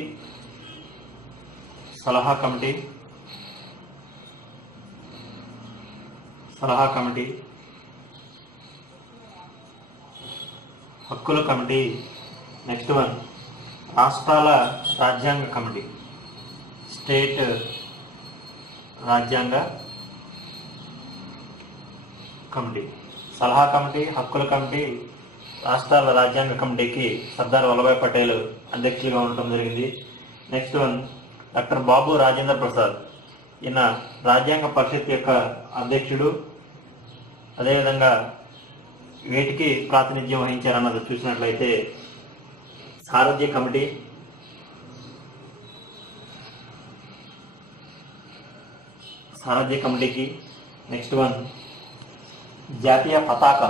హక్కుల కమిటీ. నెక్స్ట్ వన్, రాష్ట్రాల రాజ్యాంగ కమిటీ, స్టేట్ రాజ్యాంగ కమిటీ. సలహా కమిటీ, హక్కుల కమిటీ, రాష్ట్రాల రాజ్యాంగ కమిటీకి సర్దార్ వల్లభాయ్ పటేల్ అధ్యక్షులుగా ఉండటం జరిగింది. Next one, doctor Babu Rajendra Prasad, ఈయన రాజ్యాంగ పరిషత్ యొక్క అధ్యక్షుడు. అదేవిధంగా వేటికి ప్రాతినిధ్యం వహించారన్నది చూసినట్లయితే సారథ్య కమిటీకి. నెక్స్ట్ వన్, జాతీయ పతాక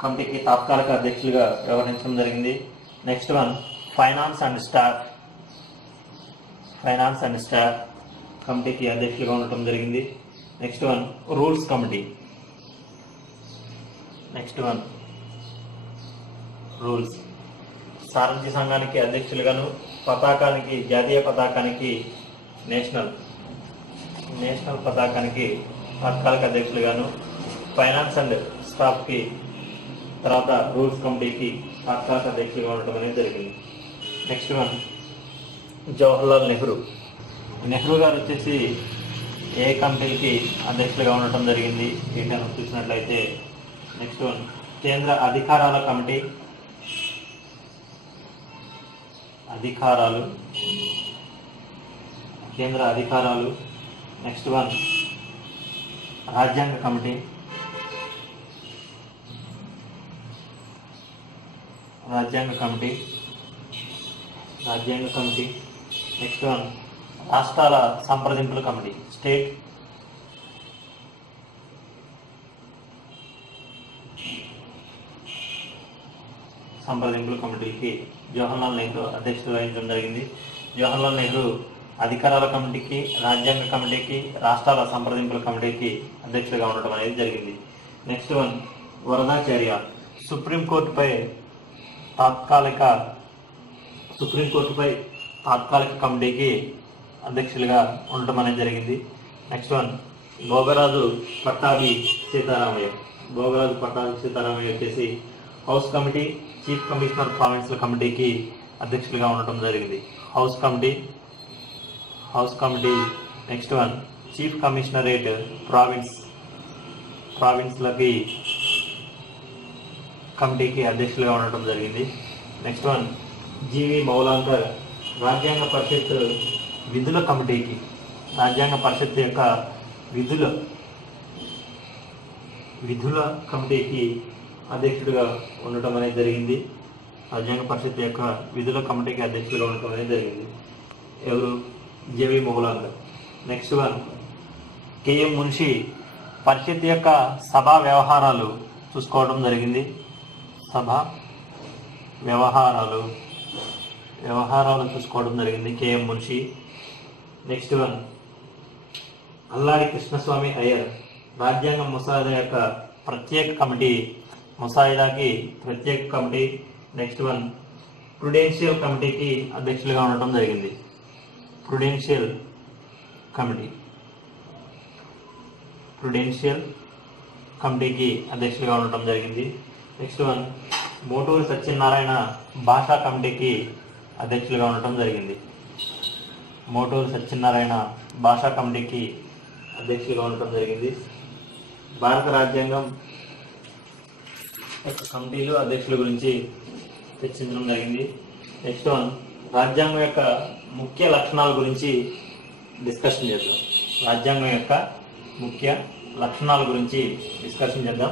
కమిటీకి తాత్కాలిక అధ్యక్షులుగా వ్యవహరించడం జరిగింది. Next one, finance and staff కమిటీకి అధ్యక్షులుగా ఉండటం జరిగింది. Next one, rules committee. సారథ్య సంఘానికి అధ్యక్షులుగాను, జాతీయ పతాకానికి నేషనల్ పతాకానికి తాత్కాలిక అధ్యక్షులుగాను, ఫైనాన్స్ అండ్ స్టాఫ్కి తర్వాత రూల్స్ కమిటీకి తాత్కాలిక అధ్యక్షులుగా ఉండటం అనేది జరిగింది. నెక్స్ట్ వన్, జవహర్లాల్ నెహ్రూ గారు వచ్చేసి ఏ కమిటీకి అధ్యక్షులుగా ఉండటం జరిగింది ఏంటని చూసినట్లయితే నెక్స్ట్ వన్, కేంద్ర అధికారాల కమిటీ, కేంద్ర అధికారాలు. నెక్స్ట్ వన్, రాజ్యాంగ కమిటీ. నెక్స్ట్ వన్, రాష్ట్రాల సంప్రదింపుల కమిటీ, స్టేట్ సంప్రదింపుల కమిటీకి జవహర్లాల్ నెహ్రూ అధ్యక్షత వహించడం జరిగింది. జవహర్లాల్ నెహ్రూ అధికారాల కమిటీకి, రాజ్యాంగ కమిటీకి, రాష్ట్రాల సంప్రదింపుల కమిటీకి అధ్యక్షులుగా ఉండటం అనేది జరిగింది. నెక్స్ట్ వన్, వరదాచార్య సుప్రీంకోర్టుపై తాత్కాలిక కమిటీకి అధ్యక్షులుగా ఉండటం అనేది జరిగింది. నెక్స్ట్ వన్, భోగరాజు పట్టాభి సీతారామయ్య వచ్చేసి హౌస్ కమిటీ, చీఫ్ కమిషనర్ ప్రావిన్స్ల కమిటీకి అధ్యక్షులుగా ఉండటం జరిగింది. House committee. Next one, chief commissionerate ప్రావిన్స్లకి కమిటీకి అధ్యక్షులుగా ఉండటం జరిగింది. నెక్స్ట్ వన్, జీవి మౌలాంకర్ రాజ్యాంగ పరిషత్ విధుల కమిటీకి, రాజ్యాంగ పరిషత్ యొక్క విధుల కమిటీకి అధ్యక్షుడిగా ఉండటం అనేది జరిగింది. రాజ్యాంగ పరిషత్ యొక్క విధుల కమిటీకి అధ్యక్షుడిగా ఉండటం అనేది జరిగింది. ఎవరు? J V Mavalankar. Next one K M Munshi పరిషత్ యొక్క సభా వ్యవహారాలు చూసుకోవడం జరిగింది. సభా వ్యవహారాలు చూసుకోవడం జరిగింది K M Munshi. Next one Alladi Krishnaswami Ayyar రాజ్యాంగ ముసాయిదా యొక్క ప్రత్యేక కమిటీ, ముసాయిదాకి ప్రత్యేక కమిటీ. నెక్స్ట్ వన్ ప్రుడెన్షియల్ కమిటీకి అధ్యక్షులుగా ఉండటం జరిగింది. ప్రుడెన్షియల్ కమిటీకి అధ్యక్షులుగా ఉండటం జరిగింది. నెక్స్ట్ వన్ మోటూరి సత్యనారాయణ భాషా కమిటీకి అధ్యక్షులుగా ఉండటం జరిగింది. మోటూరి సత్యనారాయణ భాషా కమిటీకి అధ్యక్షులుగా ఉండటం జరిగింది. భారత రాజ్యాంగం యొక్క కమిటీలు అధ్యక్షుల గురించి చర్చించడం జరిగింది. నెక్స్ట్ వన్ రాజ్యాంగం యొక్క ముఖ్య లక్షణాల గురించి డిస్కషన్ చేద్దాం. రాజ్యాంగం యొక్క ముఖ్య లక్షణాల గురించి డిస్కషన్ చేద్దాం.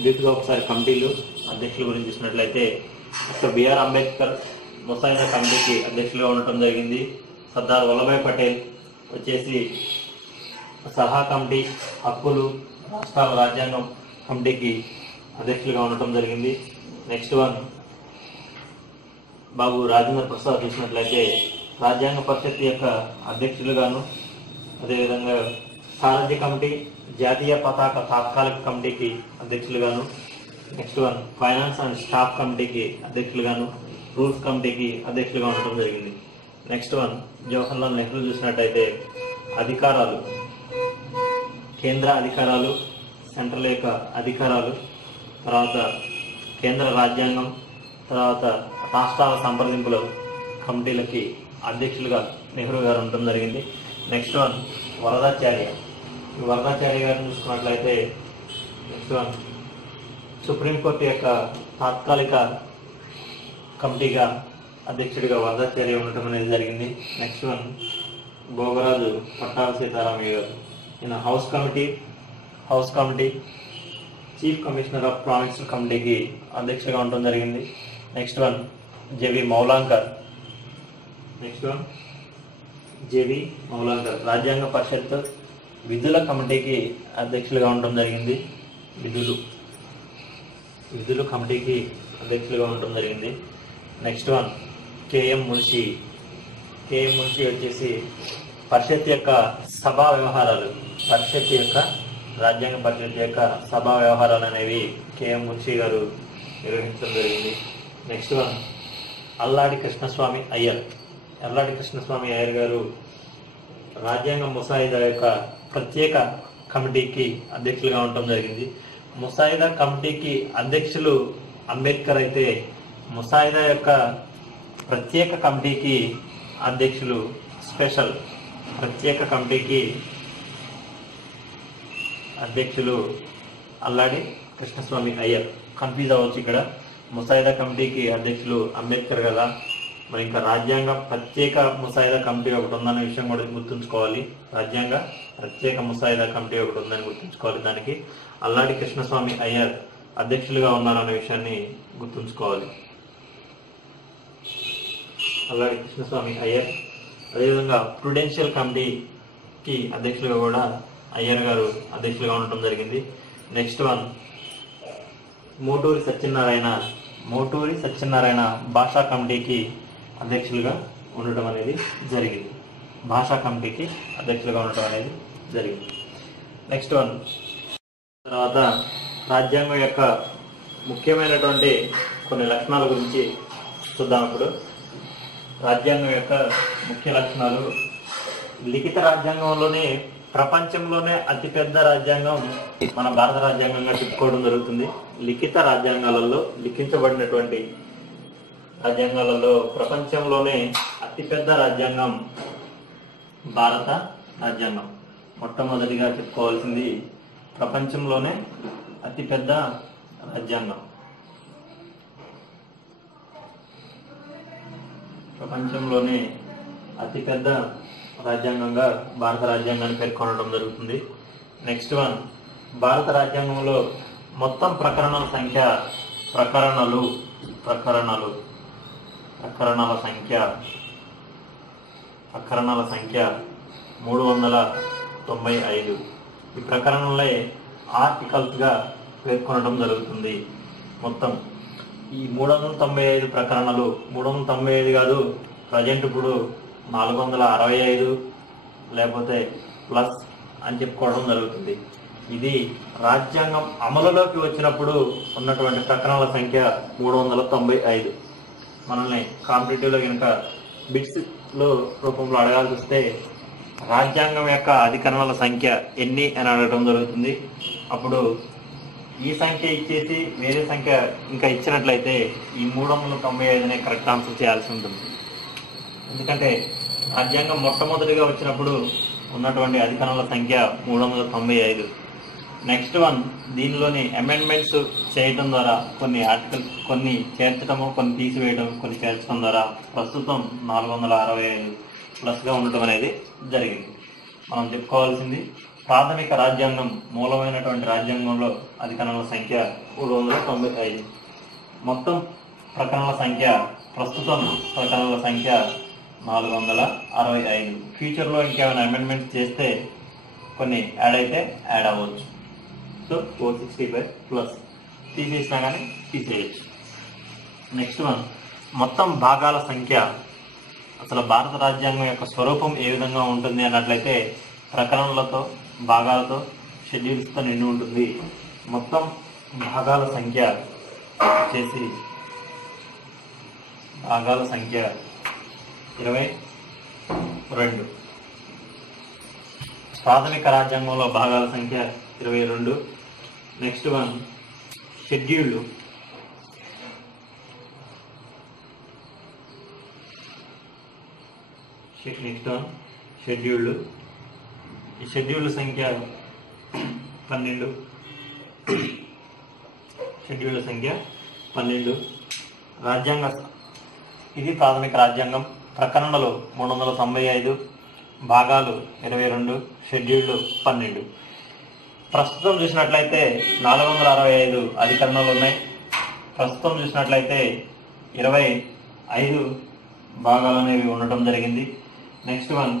బ్రీఫ్గా ఒకసారి కమిటీలు అధ్యక్షుల గురించి చూసినట్లయితే డాక్టర్ బిఆర్ అంబేద్కర్ ముసాయిదా కమిటీకి అధ్యక్షులుగా ఉండటం జరిగింది. సర్దార్ వల్లభాయ్ పటేల్ వచ్చేసి సలహా కమిటీ, హక్కులు, రాష్ట్రాల రాజ్యాంగం కమిటీకి అధ్యక్షులుగా ఉండటం జరిగింది. నెక్స్ట్ వన్ బాబు రాజేంద్ర ప్రసాద్ చూసినట్లయితే రాజ్యాంగ పరిషత్ యొక్క అధ్యక్షులుగాను, అదేవిధంగా సారథ్య కమిటీ, జాతీయ పతాక తాత్కాలిక కమిటీకి అధ్యక్షులుగాను, next one finance and staff కమిటీకి అధ్యక్షులుగాను, రూల్స్ కమిటీకి అధ్యక్షులుగా ఉండటం జరిగింది. నెక్స్ట్ వన్ జవహర్లాల్ నెహ్రూ చూసినట్టయితే అధికారాలు, కేంద్ర అధికారాలు, సెంట్రల్ యొక్క అధికారాలు, తర్వాత కేంద్ర రాజ్యాంగం, తర్వాత రాష్ట్రాల సంప్రదింపుల కమిటీలకి అధ్యక్షులుగా నెహ్రూ గారు ఉండటం జరిగింది. Next one Varadacharya. ఈ వరదాచార్య గారిని చూసుకున్నట్లయితే నెక్స్ట్ వన్ సుప్రీంకోర్టు యొక్క తాత్కాలిక కమిటీగా అధ్యక్షుడిగా వరదాచార్య ఉండటం అనేది జరిగింది. నెక్స్ట్ వన్ భోగరాజు పట్టాభి సీతారామయ్య గారు. ఈయన house committee, chief commissioner of provincial కమిటీకి అధ్యక్షుడిగా ఉండటం జరిగింది. Next one J V Mavalankar. రాజ్యాంగ పరిషత్ విధుల కమిటీకి అధ్యక్షులుగా ఉండటం జరిగింది. విధులు కమిటీకి అధ్యక్షులుగా ఉండటం జరిగింది. నెక్స్ట్ వన్ కేఎం మున్షి వచ్చేసి పరిషత్ యొక్క సభా వ్యవహారాలు, రాజ్యాంగ పరిషత్ యొక్క సభా వ్యవహారాలు అనేవి కేఎం మున్షి గారు నిర్వహించడం జరిగింది. నెక్స్ట్ వన్ అల్లాడి కృష్ణస్వామి అయ్యర్ గారు రాజ్యాంగ ముసాయిదా యొక్క ప్రత్యేక కమిటీకి అధ్యక్షులుగా ఉండటం జరిగింది. ముసాయిదా కమిటీకి అధ్యక్షులు అంబేద్కర్ అయితే ముసాయిదా యొక్క ప్రత్యేక కమిటీకి అధ్యక్షులు ప్రత్యేక కమిటీకి అధ్యక్షులు అల్లాడి కృష్ణస్వామి అయ్యర్. కన్ఫ్యూజ్ అవ్వచ్చు ఇక్కడ. ముసాయిదా కమిటీకి అధ్యక్షులు అంబేద్కర్ కదా, మరి ఇంకా రాజ్యాంగ ప్రత్యేక ముసాయిదా కమిటీ ఒకటి ఉందన్న విషయం కూడా గుర్తుంచుకోవాలి. రాజ్యాంగ ప్రత్యేక ముసాయిదా కమిటీ ఒకటి ఉందని గుర్తుంచుకోవాలి. దానికి అల్లాడి కృష్ణస్వామి అయ్యర్ అధ్యక్షులుగా ఉన్నారనే విషయాన్ని గుర్తుంచుకోవాలి. అల్లాడి కృష్ణస్వామి అయ్యర్. అదేవిధంగా ప్రుడెన్షియల్ కమిటీకి అధ్యక్షులుగా కూడా అయ్యర్ గారు అధ్యక్షులుగా ఉండటం జరిగింది. నెక్స్ట్ వన్ మోటూరి సత్యనారాయణ భాషా కమిటీకి అధ్యక్షులుగా ఉండటం అనేది జరిగింది. నెక్స్ట్ వన్ తర్వాత రాజ్యాంగం యొక్క ముఖ్యమైనటువంటి కొన్ని లక్షణాల గురించి చూద్దాం. ఇప్పుడు రాజ్యాంగం యొక్క ముఖ్య లక్షణాలు. లిఖిత రాజ్యాంగంలోనే ప్రపంచంలోనే అతిపెద్ద రాజ్యాంగం మన భారత రాజ్యాంగంగా చెప్పుకోవడం జరుగుతుంది. లిఖించబడినటువంటి రాజ్యాంగాలలో ప్రపంచంలోనే అతిపెద్ద రాజ్యాంగం భారత రాజ్యాంగం. మొట్టమొదటిగా చెప్పుకోవాల్సింది ప్రపంచంలోనే అతిపెద్ద రాజ్యాంగం. ప్రపంచంలోనే అతిపెద్ద రాజ్యాంగంగా భారత రాజ్యాంగాన్ని పేర్కొనడం జరుగుతుంది. నెక్స్ట్ వన్ భారత రాజ్యాంగంలో మొత్తం ప్రకరణాల సంఖ్య 1 395 ఈ ప్రకరణలే ఆర్టికల్స్గా పేర్కొనడం జరుగుతుంది. మొత్తం ఈ 395 ప్రకరణలు 395 కాదు, ప్రజెంట్ ఇప్పుడు 465 లేకపోతే ప్లస్ అని చెప్పుకోవడం జరుగుతుంది. ఇది రాజ్యాంగం అమలులోకి వచ్చినప్పుడు ఉన్నటువంటి ప్రకరణల సంఖ్య 395. మనల్ని కాంపిటేటివ్లో కనుక బిట్స్లో రూపంలో అడగాల్సి వస్తే రాజ్యాంగం యొక్క అధికరణల సంఖ్య ఎన్ని అని అడగడం జరుగుతుంది. అప్పుడు ఈ సంఖ్య ఇచ్చేసి వేరే సంఖ్య ఇంకా ఇచ్చినట్లయితే ఈ 395నే కరెక్ట్ ఆన్సర్ చేయాల్సి ఉంటుంది. ఎందుకంటే రాజ్యాంగం మొట్టమొదటిగా వచ్చినప్పుడు ఉన్నటువంటి అధికరణల సంఖ్య 395. నెక్స్ట్ వన్, దీనిలోని అమెండ్మెంట్స్ చేయడం ద్వారా కొన్ని ఆర్టికల్స్ కొన్ని చేర్చడము, కొన్ని తీసివేయడం, కొన్ని చేర్చడం ద్వారా ప్రస్తుతం 465 ప్లస్గా ఉండటం అనేది జరిగింది. మనం చెప్పుకోవాల్సింది ప్రాథమిక రాజ్యాంగం మూలమైనటువంటి రాజ్యాంగంలో అధికరణల సంఖ్య 395. మొత్తం ప్రకరణల సంఖ్య ప్రస్తుతం ప్రకరణల సంఖ్య 465. ఫ్యూచర్లో ఇంకేమైనా అమెండ్మెంట్స్ చేస్తే కొన్ని యాడ్ అయితే యాడ్ అవ్వచ్చు. సో 465 ప్లస్ తీసేసినా కానీ తీసేయచ్చు. నెక్స్ట్ వన్, మొత్తం భాగాల సంఖ్య. అసలు భారత రాజ్యాంగం యొక్క స్వరూపం ఏ విధంగా ఉంటుంది అన్నట్లయితే ప్రకరణలతో, భాగాలతో, షెడ్యూల్స్తో నిండి ఉంటుంది. మొత్తం భాగాల సంఖ్య వచ్చేసి 22. ప్రాథమిక రాజ్యాంగంలో భాగాల సంఖ్య 22. నెక్స్ట్ వన్, షెడ్యూళ్ళు. నెక్స్ట్ వన్ షెడ్యూళ్ళు. ఈ షెడ్యూళ్ళ సంఖ్య 12. షెడ్యూళ్ళ సంఖ్య 12. రాజ్యాంగ ఇది ప్రాథమిక రాజ్యాంగం. ప్రకరణలు 395, భాగాలు 22, షెడ్యూళ్ళు 12. ప్రస్తుతం చూసినట్లయితే 465 అధికరణలు ఉన్నాయి. ప్రస్తుతం చూసినట్లయితే 25 భాగాలు అనేవి ఉండటం జరిగింది. నెక్స్ట్ వన్,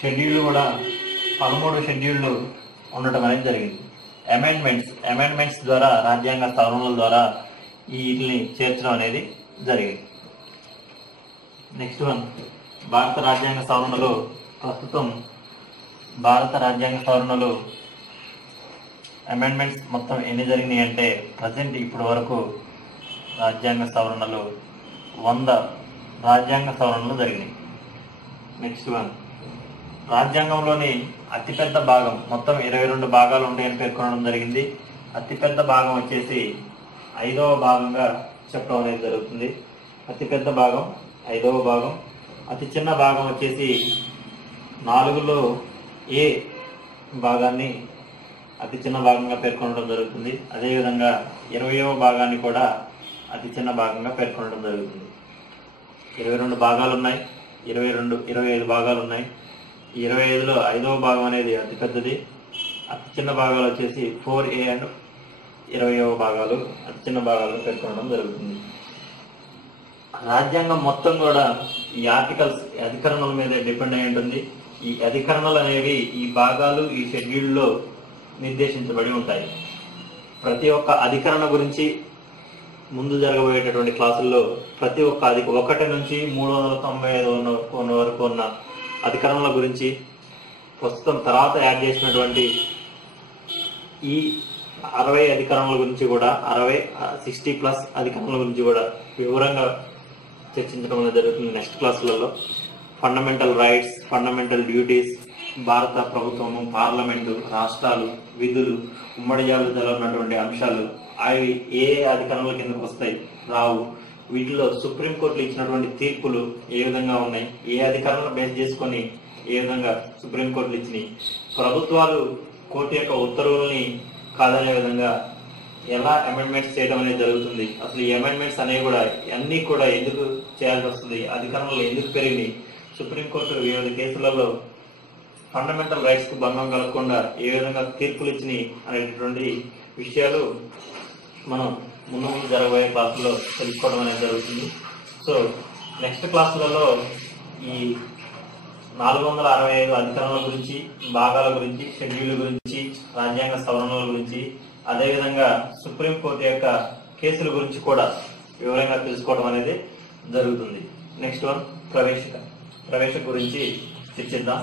షెడ్యూళ్ళు కూడా 13 షెడ్యూళ్ళు ఉండటం అనేది జరిగింది. అమెండ్మెంట్స్ ద్వారా, రాజ్యాంగ సవరణల ద్వారా వీటిని చేర్చడం అనేది జరిగింది. నెక్స్ట్ వన్, భారత రాజ్యాంగ సవరణలో ప్రస్తుతం భారత రాజ్యాంగ సవరణలు అమెండ్మెంట్స్ మొత్తం ఎన్ని జరిగినాయి అంటే ప్రజెంట్ ఇప్పటి వరకు రాజ్యాంగ సవరణలు 100 రాజ్యాంగ సవరణలు జరిగినాయి. నెక్స్ట్ వన్, రాజ్యాంగంలోని అతిపెద్ద భాగం, మొత్తం 22 భాగాలు ఉంటాయని పేర్కొనడం జరిగింది. అతిపెద్ద భాగం వచ్చేసి 5వ భాగంగా చెప్పడం అనేది జరుగుతుంది. అతిపెద్ద భాగం 5వ భాగం. అతి చిన్న భాగం వచ్చేసి 4లో ఏ భాగాన్ని అతి చిన్న భాగంగా పేర్కొనడం జరుగుతుంది. అదేవిధంగా 20వ భాగాన్ని కూడా అతి చిన్న భాగంగా పేర్కొనడం జరుగుతుంది. 22 భాగాలు ఉన్నాయి, 25 భాగాలు ఉన్నాయి. ఈ 25లో 5వ భాగం అనేది అతి పెద్దది. అతి చిన్న భాగాలు వచ్చేసి 4A అండ్ 20వ భాగాలు అతి చిన్న భాగాలను పేర్కొనడం జరుగుతుంది. రాజ్యాంగం మొత్తం కూడా ఈ ఆర్టికల్స్, అధికరణల మీద డిపెండ్ అయి ఉంటుంది. ఈ అధికరణలు అనేవి ఈ భాగాలు, ఈ షెడ్యూల్లో నిర్దేశించబడి ఉంటాయి. ప్రతి ఒక్క అధికరణ గురించి ముందు జరగబోయేటటువంటి క్లాసుల్లో ప్రతి ఒక్క 1 నుంచి 395 వరకు ఉన్న అధికరణల గురించి, ప్రస్తుతం తర్వాత యాడ్ చేసినటువంటి ఈ 60 అధికరణల గురించి కూడా, 60 ప్లస్ అధికరణల గురించి కూడా వివరంగా చర్చించడం జరుగుతుంది నెక్స్ట్ క్లాసులలో. ఫండమెంటల్ రైట్స్, ఫండమెంటల్ డ్యూటీస్, భారత ప్రభుత్వము, పార్లమెంటు, రాష్ట్రాలు, విధులు, ఉమ్మడి జాబితాలో ఉన్నటువంటి అంశాలు, అవి ఏ అధికరణల కిందకు వస్తాయి, రావు, వీటిలో సుప్రీంకోర్టులు ఇచ్చినటువంటి తీర్పులు ఏ విధంగా ఉన్నాయి, ఏ అధికరణలు బేస్ చేసుకొని ఏ విధంగా సుప్రీంకోర్టులు ఇచ్చినాయి, ప్రభుత్వాలు కోర్టు యొక్క ఉత్తర్వుల్ని కాదనే విధంగా ఎలా అమెండ్మెంట్స్ చేయడం అనేది జరుగుతుంది, అసలు ఈ అమెండ్మెంట్స్ అనేవి కూడా అన్నీ కూడా ఎందుకు చేయాల్సి వస్తుంది, అధికరణలు ఎందుకు పెరిగినాయి, సుప్రీంకోర్టు వివిధ కేసులలో ఫండమెంటల్ రైట్స్కు భంగం కలగకుండా ఏ విధంగా తీర్పులు ఇచ్చినాయి అనేటటువంటి విషయాలు మనం ముందు జరగబోయే క్లాసులో తెలుసుకోవడం అనేది జరుగుతుంది. సో నెక్స్ట్ క్లాసులలో ఈ 465 అధికరణల గురించి, భాగాల గురించి, షెడ్యూల్ గురించి, రాజ్యాంగ సవరణల గురించి, అదేవిధంగా సుప్రీంకోర్టు యొక్క కేసుల గురించి కూడా వివరంగా తెలుసుకోవడం అనేది జరుగుతుంది. నెక్స్ట్ వన్ ప్రవేశిక గురించి చర్చిద్దాం.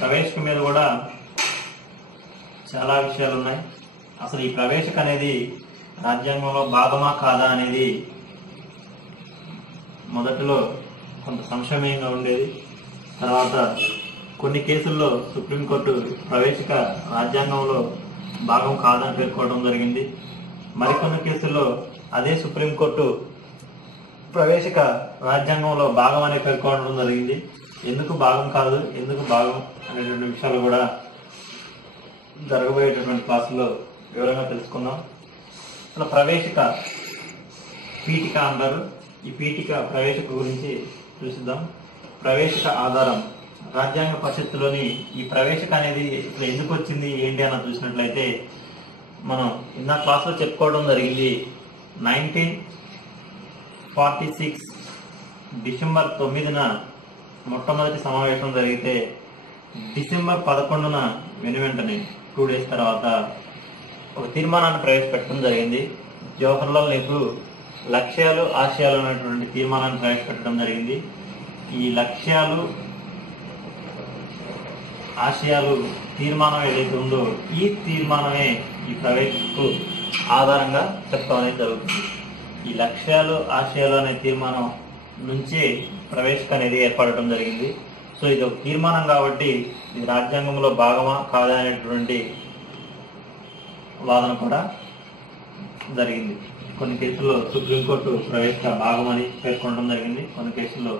ప్రవేశిక మీద కూడా చాలా విషయాలు ఉన్నాయి. అసలు ఈ ప్రవేశిక అనేది రాజ్యాంగంలో భాగమా కాదా అనేది మొదట్లో కొంత సంశయంగా ఉండేది. తర్వాత కొన్ని కేసుల్లో సుప్రీంకోర్టు ప్రవేశిక రాజ్యాంగంలో భాగం కాదని పేర్కోవడం జరిగింది. మరికొన్ని కేసుల్లో అదే సుప్రీంకోర్టు ప్రవేశిక రాజ్యాంగంలో భాగం అని పేర్కోవడం జరిగింది. ఎందుకు భాగం కాదు, ఎందుకు భాగం అనేటువంటి విషయాలు కూడా జరగబోయేటటువంటి క్లాసులో వివరంగా తెలుసుకుందాం. అసలు ప్రవేశిక పీఠిక అంటారు. ఈ ప్రవేశిక గురించి చూసిద్దాం. ప్రవేశిక ఆధారం రాజ్యాంగ పరిషత్తులోని ఈ ప్రవేశిక అనేది ఎందుకు వచ్చింది ఏంటి అన్న చూసినట్లయితే మనం ఇందా క్లాస్లో చెప్పుకోవడం జరిగింది. 1946 డిసెంబర్ 9న మొట్టమొదటి సమావేశం జరిగితే డిసెంబర్ 11న వెనువెంటనే 2 days తర్వాత ఒక తీర్మానాన్ని ప్రవేశపెట్టడం జరిగింది. జవహర్లాల్ నెహ్రూ లక్ష్యాలు ఆశయాలు అనేటువంటి తీర్మానాన్ని ప్రవేశపెట్టడం జరిగింది. ఈ లక్ష్యాలు ఆశయాలు తీర్మానం ఏదైతే ఉందో ఈ తీర్మానమే ఈ ప్రవేశకు ఆధారంగా చెప్పడం అనేది జరుగుతుంది. ఈ లక్ష్యాలు ఆశయాలు అనే తీర్మానం నుంచే ప్రవేశిక అనేది ఏర్పడటం జరిగింది. సో ఇది ఒక తీర్మానం కాబట్టి ఇది రాజ్యాంగంలో భాగమా కాదా అనేటువంటి వాదన కూడా జరిగింది. కొన్ని కేసుల్లో సుప్రీంకోర్టు ప్రవేశిక భాగమని పేర్కొనడం జరిగింది, కొన్ని కేసుల్లో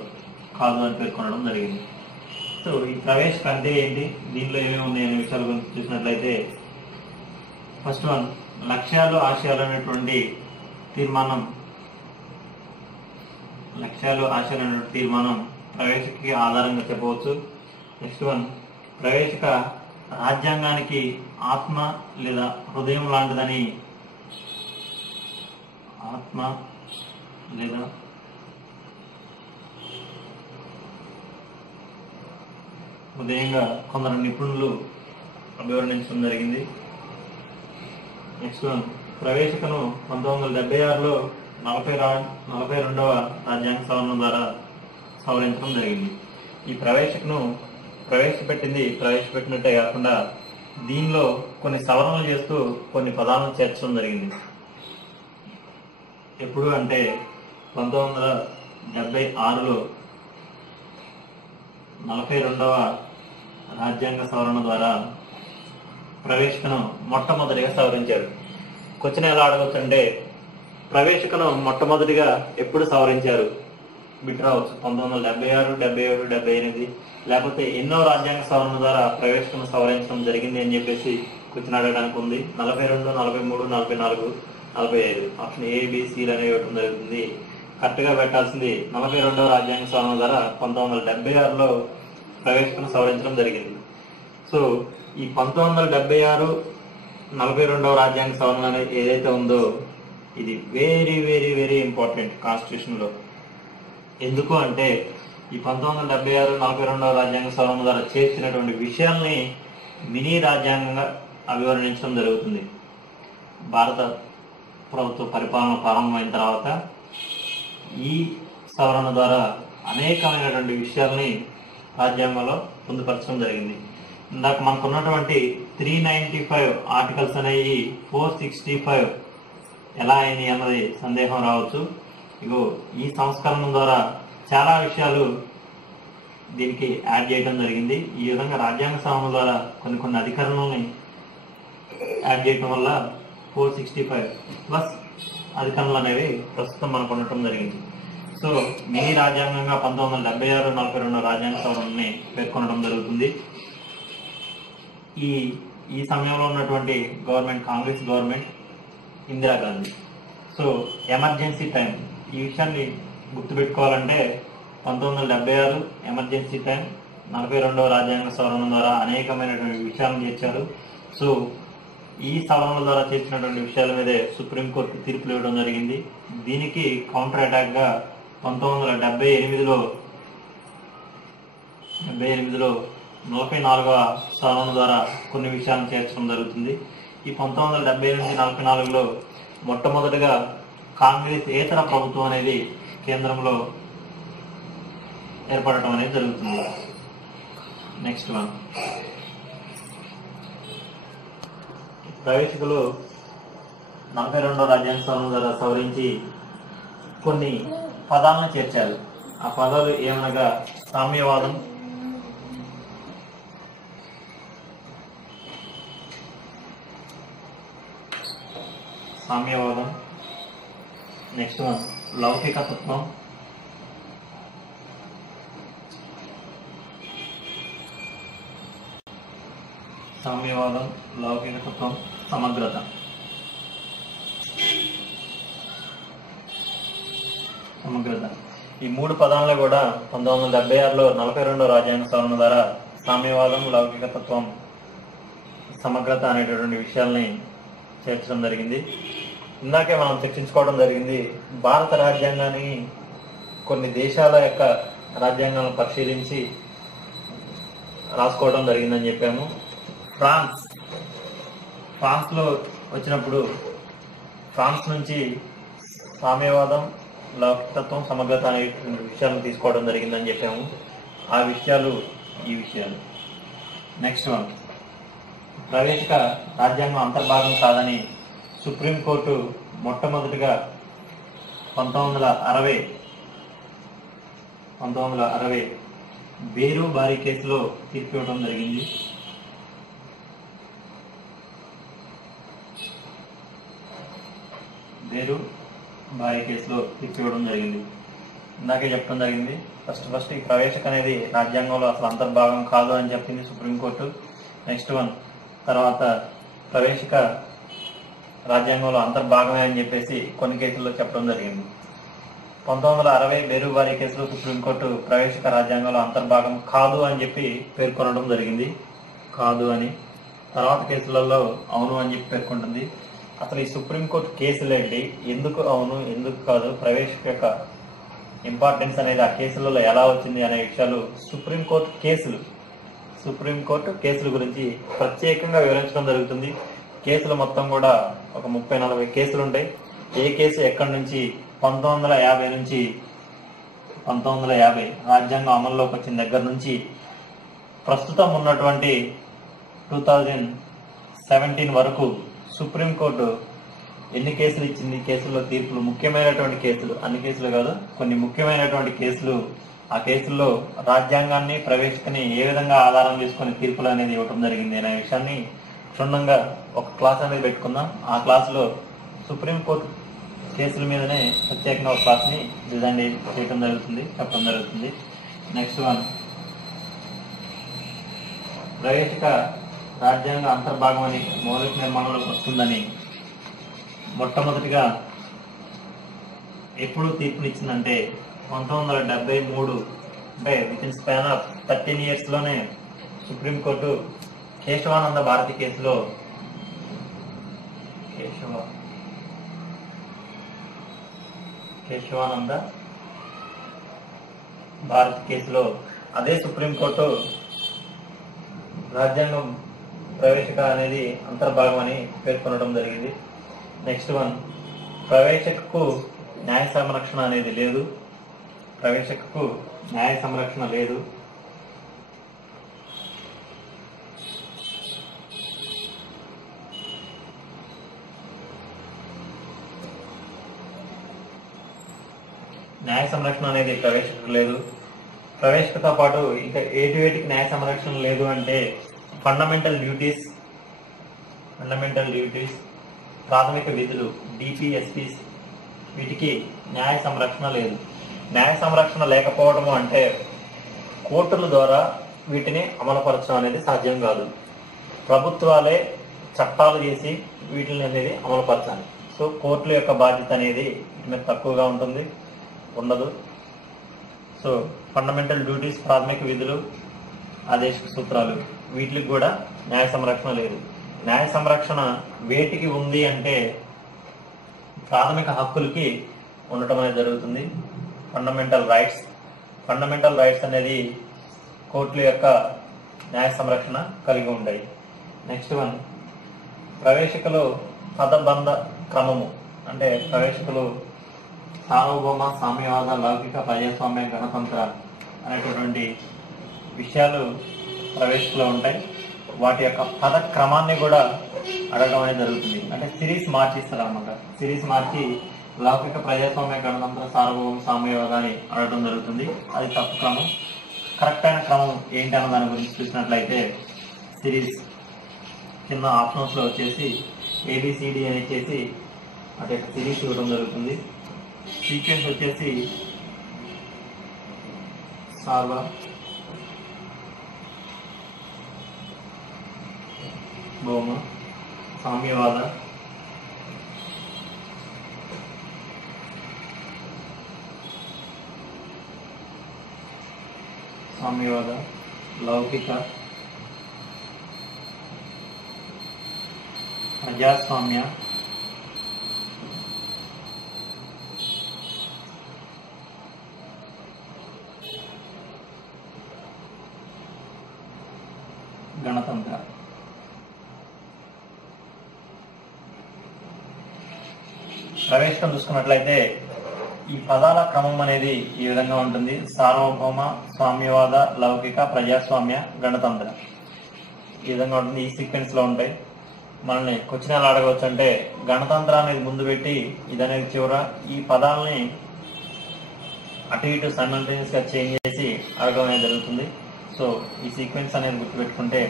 కాదు అని పేర్కొనడం జరిగింది. సో ఈ ప్రవేశిక అంటే ఏంటి, దీనిలో ఏమేమి ఉన్నాయనే విషయాల గురించి చూసినట్లయితే ఫస్ట్ వన్ లక్ష్యాలు ఆశయాలు అనేటువంటి తీర్మానం ప్రవేశికకి ఆధారంగా చెప్పవచ్చు. నెక్స్ట్ వన్ ప్రవేశిక రాజ్యాంగానికి ఆత్మ లేదా హృదయం లాంటిదని హృదయంగా కొందరు నిపుణులు అభివర్ణించడం జరిగింది. నెక్స్ట్ వన్ ప్రవేశికను 1976లో 42వ రాజ్యాంగ సవరణ ద్వారా సవరించడం జరిగింది. ఈ ప్రవేశికను ప్రవేశపెట్టినట్టే కాకుండా దీనిలో కొన్ని సవరణలు చేస్తూ కొన్ని పదాలను చేర్చడం జరిగింది. ఎప్పుడు అంటే 1976లో 42వ రాజ్యాంగ సవరణ ద్వారా ప్రవేశికను మొట్టమొదటిగా సవరించారు. క్వశ్చన్ ఎలా అడగచ్చు అంటే ప్రవేశికను మొట్టమొదటిగా ఎప్పుడు సవరించారు బిట్ రావచ్చు. 1976, 77, 78 లేకపోతే ఎన్నో రాజ్యాంగ సవరణ ద్వారా ప్రవేశికను సవరించడం జరిగింది అని చెప్పేసి క్వశ్చన్ అడగడానికి ఉంది. 42, 43, 44, 45 ఆప్షన్ ABCలు అనేవి ఇవ్వడం జరుగుతుంది. కరెక్ట్గా పెట్టాల్సింది 42వ రాజ్యాంగ సవరణ ద్వారా 1976లో ప్రవేశికను సవరించడం జరిగింది. సో ఈ 1976, 42వ రాజ్యాంగ సవరణ అనేది ఏదైతే ఉందో ఇది వెరీ వెరీ వెరీ ఇంపార్టెంట్ కాన్స్టిట్యూషన్లో. ఎందుకు అంటే ఈ 1976, 42వ రాజ్యాంగ సవరణ ద్వారా చేర్చినటువంటి విషయాల్ని మినీ రాజ్యాంగంగా అభివర్ణించడం జరుగుతుంది. భారత ప్రభుత్వ పరిపాలన ప్రారంభమైన తర్వాత ఈ సవరణ ద్వారా అనేకమైనటువంటి విషయాల్ని రాజ్యాంగంలో పొందుపరచడం జరిగింది. ఇందాక మనకు ఉన్నటువంటి 395 ఆర్టికల్స్ అనేవి 465 ఎలా అయినాయి అన్నది సందేహం రావచ్చు. ఇగో ఈ సంస్కరణ ద్వారా చాలా విషయాలు దీనికి యాడ్ చేయడం జరిగింది. ఈ విధంగా రాజ్యాంగ సవరణ ద్వారా కొన్ని అధికరణల్ని యాడ్ చేయడం వల్ల 465 ప్లస్ అధికరణలు అనేవి ప్రస్తుతం మనకు ఉండటం జరిగింది. సో మినీ రాజ్యాంగంగా 1976, 42వ రాజ్యాంగ సవరణని పేర్కొనడం జరుగుతుంది. ఈ సమయంలో ఉన్నటువంటి government Congress government, Indira Gandhi. So emergency time ఈ విషయాన్ని గుర్తుపెట్టుకోవాలంటే 1976 ఎమర్జెన్సీ టైం, 42వ రాజ్యాంగ సవరణ ద్వారా అనేకమైనటువంటి విషయాలను చేర్చారు. సో ఈ సవరణల ద్వారా చేర్చినటువంటి విషయాల మీదే సుప్రీంకోర్టు తీర్పులు ఇవ్వడం జరిగింది. దీనికి కౌంటర్ అటాక్గా 1978లో 44వ సవరణ ద్వారా కొన్ని విషయాలను చేర్చడం జరుగుతుంది. ఈ 1978-44లో మొట్టమొదటిగా కాంగ్రెస్ ఏతర ప్రభుత్వం అనేది కేంద్రంలో ఏర్పడటం అనేది జరుగుతుంది. నెక్స్ట్ వన్, ప్రవేశికలు 42వ రాజ్యాంగ సవరణ ద్వారా సవరించి కొన్ని పదాలను చేర్చారు. ఆ పదాలు ఏమనగా సామ్యవాదం, నెక్స్ట్ వన్ లౌకికతత్వం, సమగ్రత. ఈ మూడు పదాలను కూడా 1976లో 42వ రాజ్యాంగ సవరణ ద్వారా సామ్యవాదం, లౌకికతత్వం, సమగ్రత అనేటటువంటి విషయాల్ని చేర్చడం జరిగింది. ఇందాకే మనం చర్చించుకోవడం జరిగింది, భారత రాజ్యాంగాన్ని కొన్ని దేశాల యొక్క రాజ్యాంగాలను పరిశీలించి రాసుకోవడం జరిగిందని చెప్పాము. ఫ్రాన్స్లో వచ్చినప్పుడు ఫ్రాన్స్ నుంచి సామ్యవాదం, లౌకికతత్వం, సమగ్రత అనే విషయాలను తీసుకోవడం జరిగిందని చెప్పాము. ఆ విషయాలు ఈ విషయాలు. నెక్స్ట్ వన్, ప్రవేశిక రాజ్యాంగం అంతర్భాగం కాదని సుప్రీంకోర్టు మొట్టమొదటిగా 1960 బేరు బారీ కేసులో తీర్పు ఇవ్వడం జరిగింది. ఇందాకే చెప్పడం జరిగింది. ఫస్ట్ ఈ ప్రవేశిక అనేది రాజ్యాంగంలో అసలు అంతర్భాగం కాదు అని చెప్పింది సుప్రీంకోర్టు. నెక్స్ట్ వన్, తర్వాత ప్రవేశిక రాజ్యాంగంలో అంతర్భాగమే అని చెప్పేసి కొన్ని కేసుల్లో చెప్పడం జరిగింది. 1960 బేరు బారీ కేసులో సుప్రీంకోర్టు ప్రవేశిక రాజ్యాంగంలో అంతర్భాగం కాదు అని చెప్పి పేర్కొనడం జరిగింది. కాదు అని. తర్వాత కేసులలో అవును అని చెప్పి పేర్కొంటుంది. అసలు ఈ సుప్రీంకోర్టు కేసులు ఏంటి, ఎందుకు అవును ఎందుకు కాదు, ప్రవేశిక యొక్క ఇంపార్టెన్స్ అనేది ఆ కేసులలో ఎలా వచ్చింది అనే విషయాలు సుప్రీంకోర్టు కేసుల గురించి ప్రత్యేకంగా వివరించడం జరుగుతుంది. కేసులు మొత్తం కూడా ఒక 30-40 కేసులు ఉంటాయి. ఏ కేసు ఎక్కడి నుంచి 1950 నుంచి 1950 రాజ్యాంగం అమల్లోకి వచ్చిన దగ్గర నుంచి ప్రస్తుతం ఉన్నటువంటి 2017 వరకు సుప్రీంకోర్టు ఎన్ని కేసులు ఇచ్చింది, కేసుల్లో తీర్పులు, ముఖ్యమైనటువంటి కేసులు, అన్ని కేసులు కాదు కొన్ని ముఖ్యమైనటువంటి కేసులు, ఆ కేసుల్లో రాజ్యాంగాన్ని ప్రవేశికని ఏ విధంగా ఆధారం చేసుకుని తీర్పులు అనేది ఇవ్వడం జరిగింది అనే విషయాన్ని క్షుణ్ణంగా ఒక క్లాస్ అనేది పెట్టుకుందాం. ఆ క్లాసులో సుప్రీంకోర్టు కేసుల మీదనే ప్రత్యేకంగా ఒక క్లాస్ని డిజైన్ చేయడం జరుగుతుంది, చెప్పడం జరుగుతుంది. నెక్స్ట్ వన్, ప్రవేశిక రాజ్యాంగ అంతర్భాగం అని మౌలిక నిర్మాణంలోకి వస్తుందని మొట్టమొదటిగా ఎప్పుడు తీర్పునిచ్చిందంటే 1973, అంటే విత్ ఇన్ స్పాన్ ఆఫ్ 13 yearsలోనే సుప్రీంకోర్టు కేశవానంద భారతి కేసులో అదే సుప్రీంకోర్టు రాజ్యాంగం ప్రవేశిక అనేది అంతర్భాగం అని పేర్కొనడం జరిగింది. నెక్స్ట్ వన్, ప్రవేశికకు న్యాయ సంరక్షణ అనేది లేదు. న్యాయ సంరక్షణ అనేది ప్రవేశికకు లేదు. ప్రవేశికతో పాటు ఇంకా వేటికి న్యాయ సంరక్షణ లేదు అంటే ఫండమెంటల్ డ్యూటీస్, ప్రాథమిక విధులు, డిపిఎస్పీస్, వీటికి న్యాయ సంరక్షణ లేదు. న్యాయ సంరక్షణ లేకపోవడము అంటే కోర్టుల ద్వారా వీటిని అమలుపరచడం అనేది సాధ్యం కాదు. ప్రభుత్వాలే చట్టాలు చేసి వీటిని అనేది అమలుపరచాలి. సో కోర్టుల యొక్క బాధ్యత అనేది వీటి మీద తక్కువగా ఉండదు. సో ఫండమెంటల్ డ్యూటీస్, ప్రాథమిక విధులు, ఆదేశ సూత్రాలు వీటికి కూడా న్యాయ సంరక్షణ లేదు. న్యాయ సంరక్షణ వేటికి ఉంది అంటే ప్రాథమిక హక్కులకి ఉండటం అనేది జరుగుతుంది. ఫండమెంటల్ రైట్స్ అనేది కోర్టుల యొక్క న్యాయ సంరక్షణ కలిగి ఉంటాయి. నెక్స్ట్ వన్, ప్రవేశికలు పదబంధ క్రమము అంటే ప్రవేశికలు సార్వభౌమ, సామ్యవాద, లౌకిక, ప్రజాస్వామ్య, గణతంత్ర అనేటటువంటి విషయాలు ప్రవేశికలో ఉంటాయి. వాటి యొక్క పద క్రమాన్ని కూడా అడగడం అనేది జరుగుతుంది. అంటే సిరీస్ మార్చిస్తారు అన్నమాట. సిరీస్ మార్చి లౌకిక, ప్రజాస్వామ్య, గణతంత్ర, సార్వభౌమ, సామ్యవాదాన్ని అడగడం జరుగుతుంది. అది తప్పు క్రమం. కరెక్ట్ అయిన క్రమం ఏంటి అన్న దాని గురించి చూసినట్లయితే సిరీస్ కింద ఆప్షన్స్లో వచ్చేసి ఏబిసిడి అని ఇచ్చేసి అటు యొక్క సిరీస్ ఇవ్వడం జరుగుతుంది. సీక్వెన్స్ వచ్చేసి సార్వభౌమ, సామ్యవాద, లౌకిక, ప్రజాస్వామ్య, గణతంత్ర. ప్రవేశం చూసుకున్నట్లయితే ఈ పదాల క్రమం అనేది ఈ విధంగా ఉంటుంది. సార్వభౌమ, సామ్యవాద, లౌకిక, ప్రజాస్వామ్య, గణతంత్ర ఈ విధంగా ఉంటుంది. ఈ సీక్వెన్స్ లో ఉంటాయి. మనల్ని క్వశ్చన్ ఎలా అడగవచ్చు అంటే గణతంత్ర అనేది ముందు పెట్టి ఇదనేది చివర ఈ పదాలని అటు ఇటు సైమల్టేనియస్ గా చేంజ్ చేసి అడగడం అనేది జరుగుతుంది. సో ఈ సీక్వెన్స్ అనేది గుర్తుపెట్టుకుంటే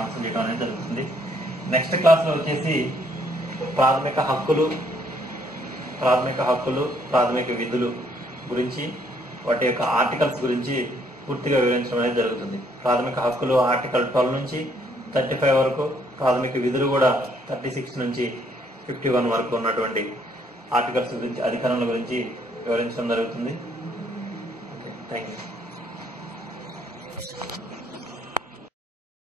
ఆన్సర్ చేయడం అనేది జరుగుతుంది. నెక్స్ట్ క్లాస్ లో వచ్చేసి ప్రాథమిక హక్కులు, ప్రాథమిక విధులు గురించి, వాటి యొక్క ఆర్టికల్స్ గురించి పూర్తిగా వివరించడం అనేది జరుగుతుంది. ప్రాథమిక హక్కులు ఆర్టికల్ 12 నుంచి 35 వరకు, ప్రాథమిక విధులు కూడా 36 నుంచి 51 వరకు ఉన్నటువంటి ఆర్టికల్స్ గురించి, అధికరణల గురించి వివరించడం జరుగుతుంది. Okay, thank you.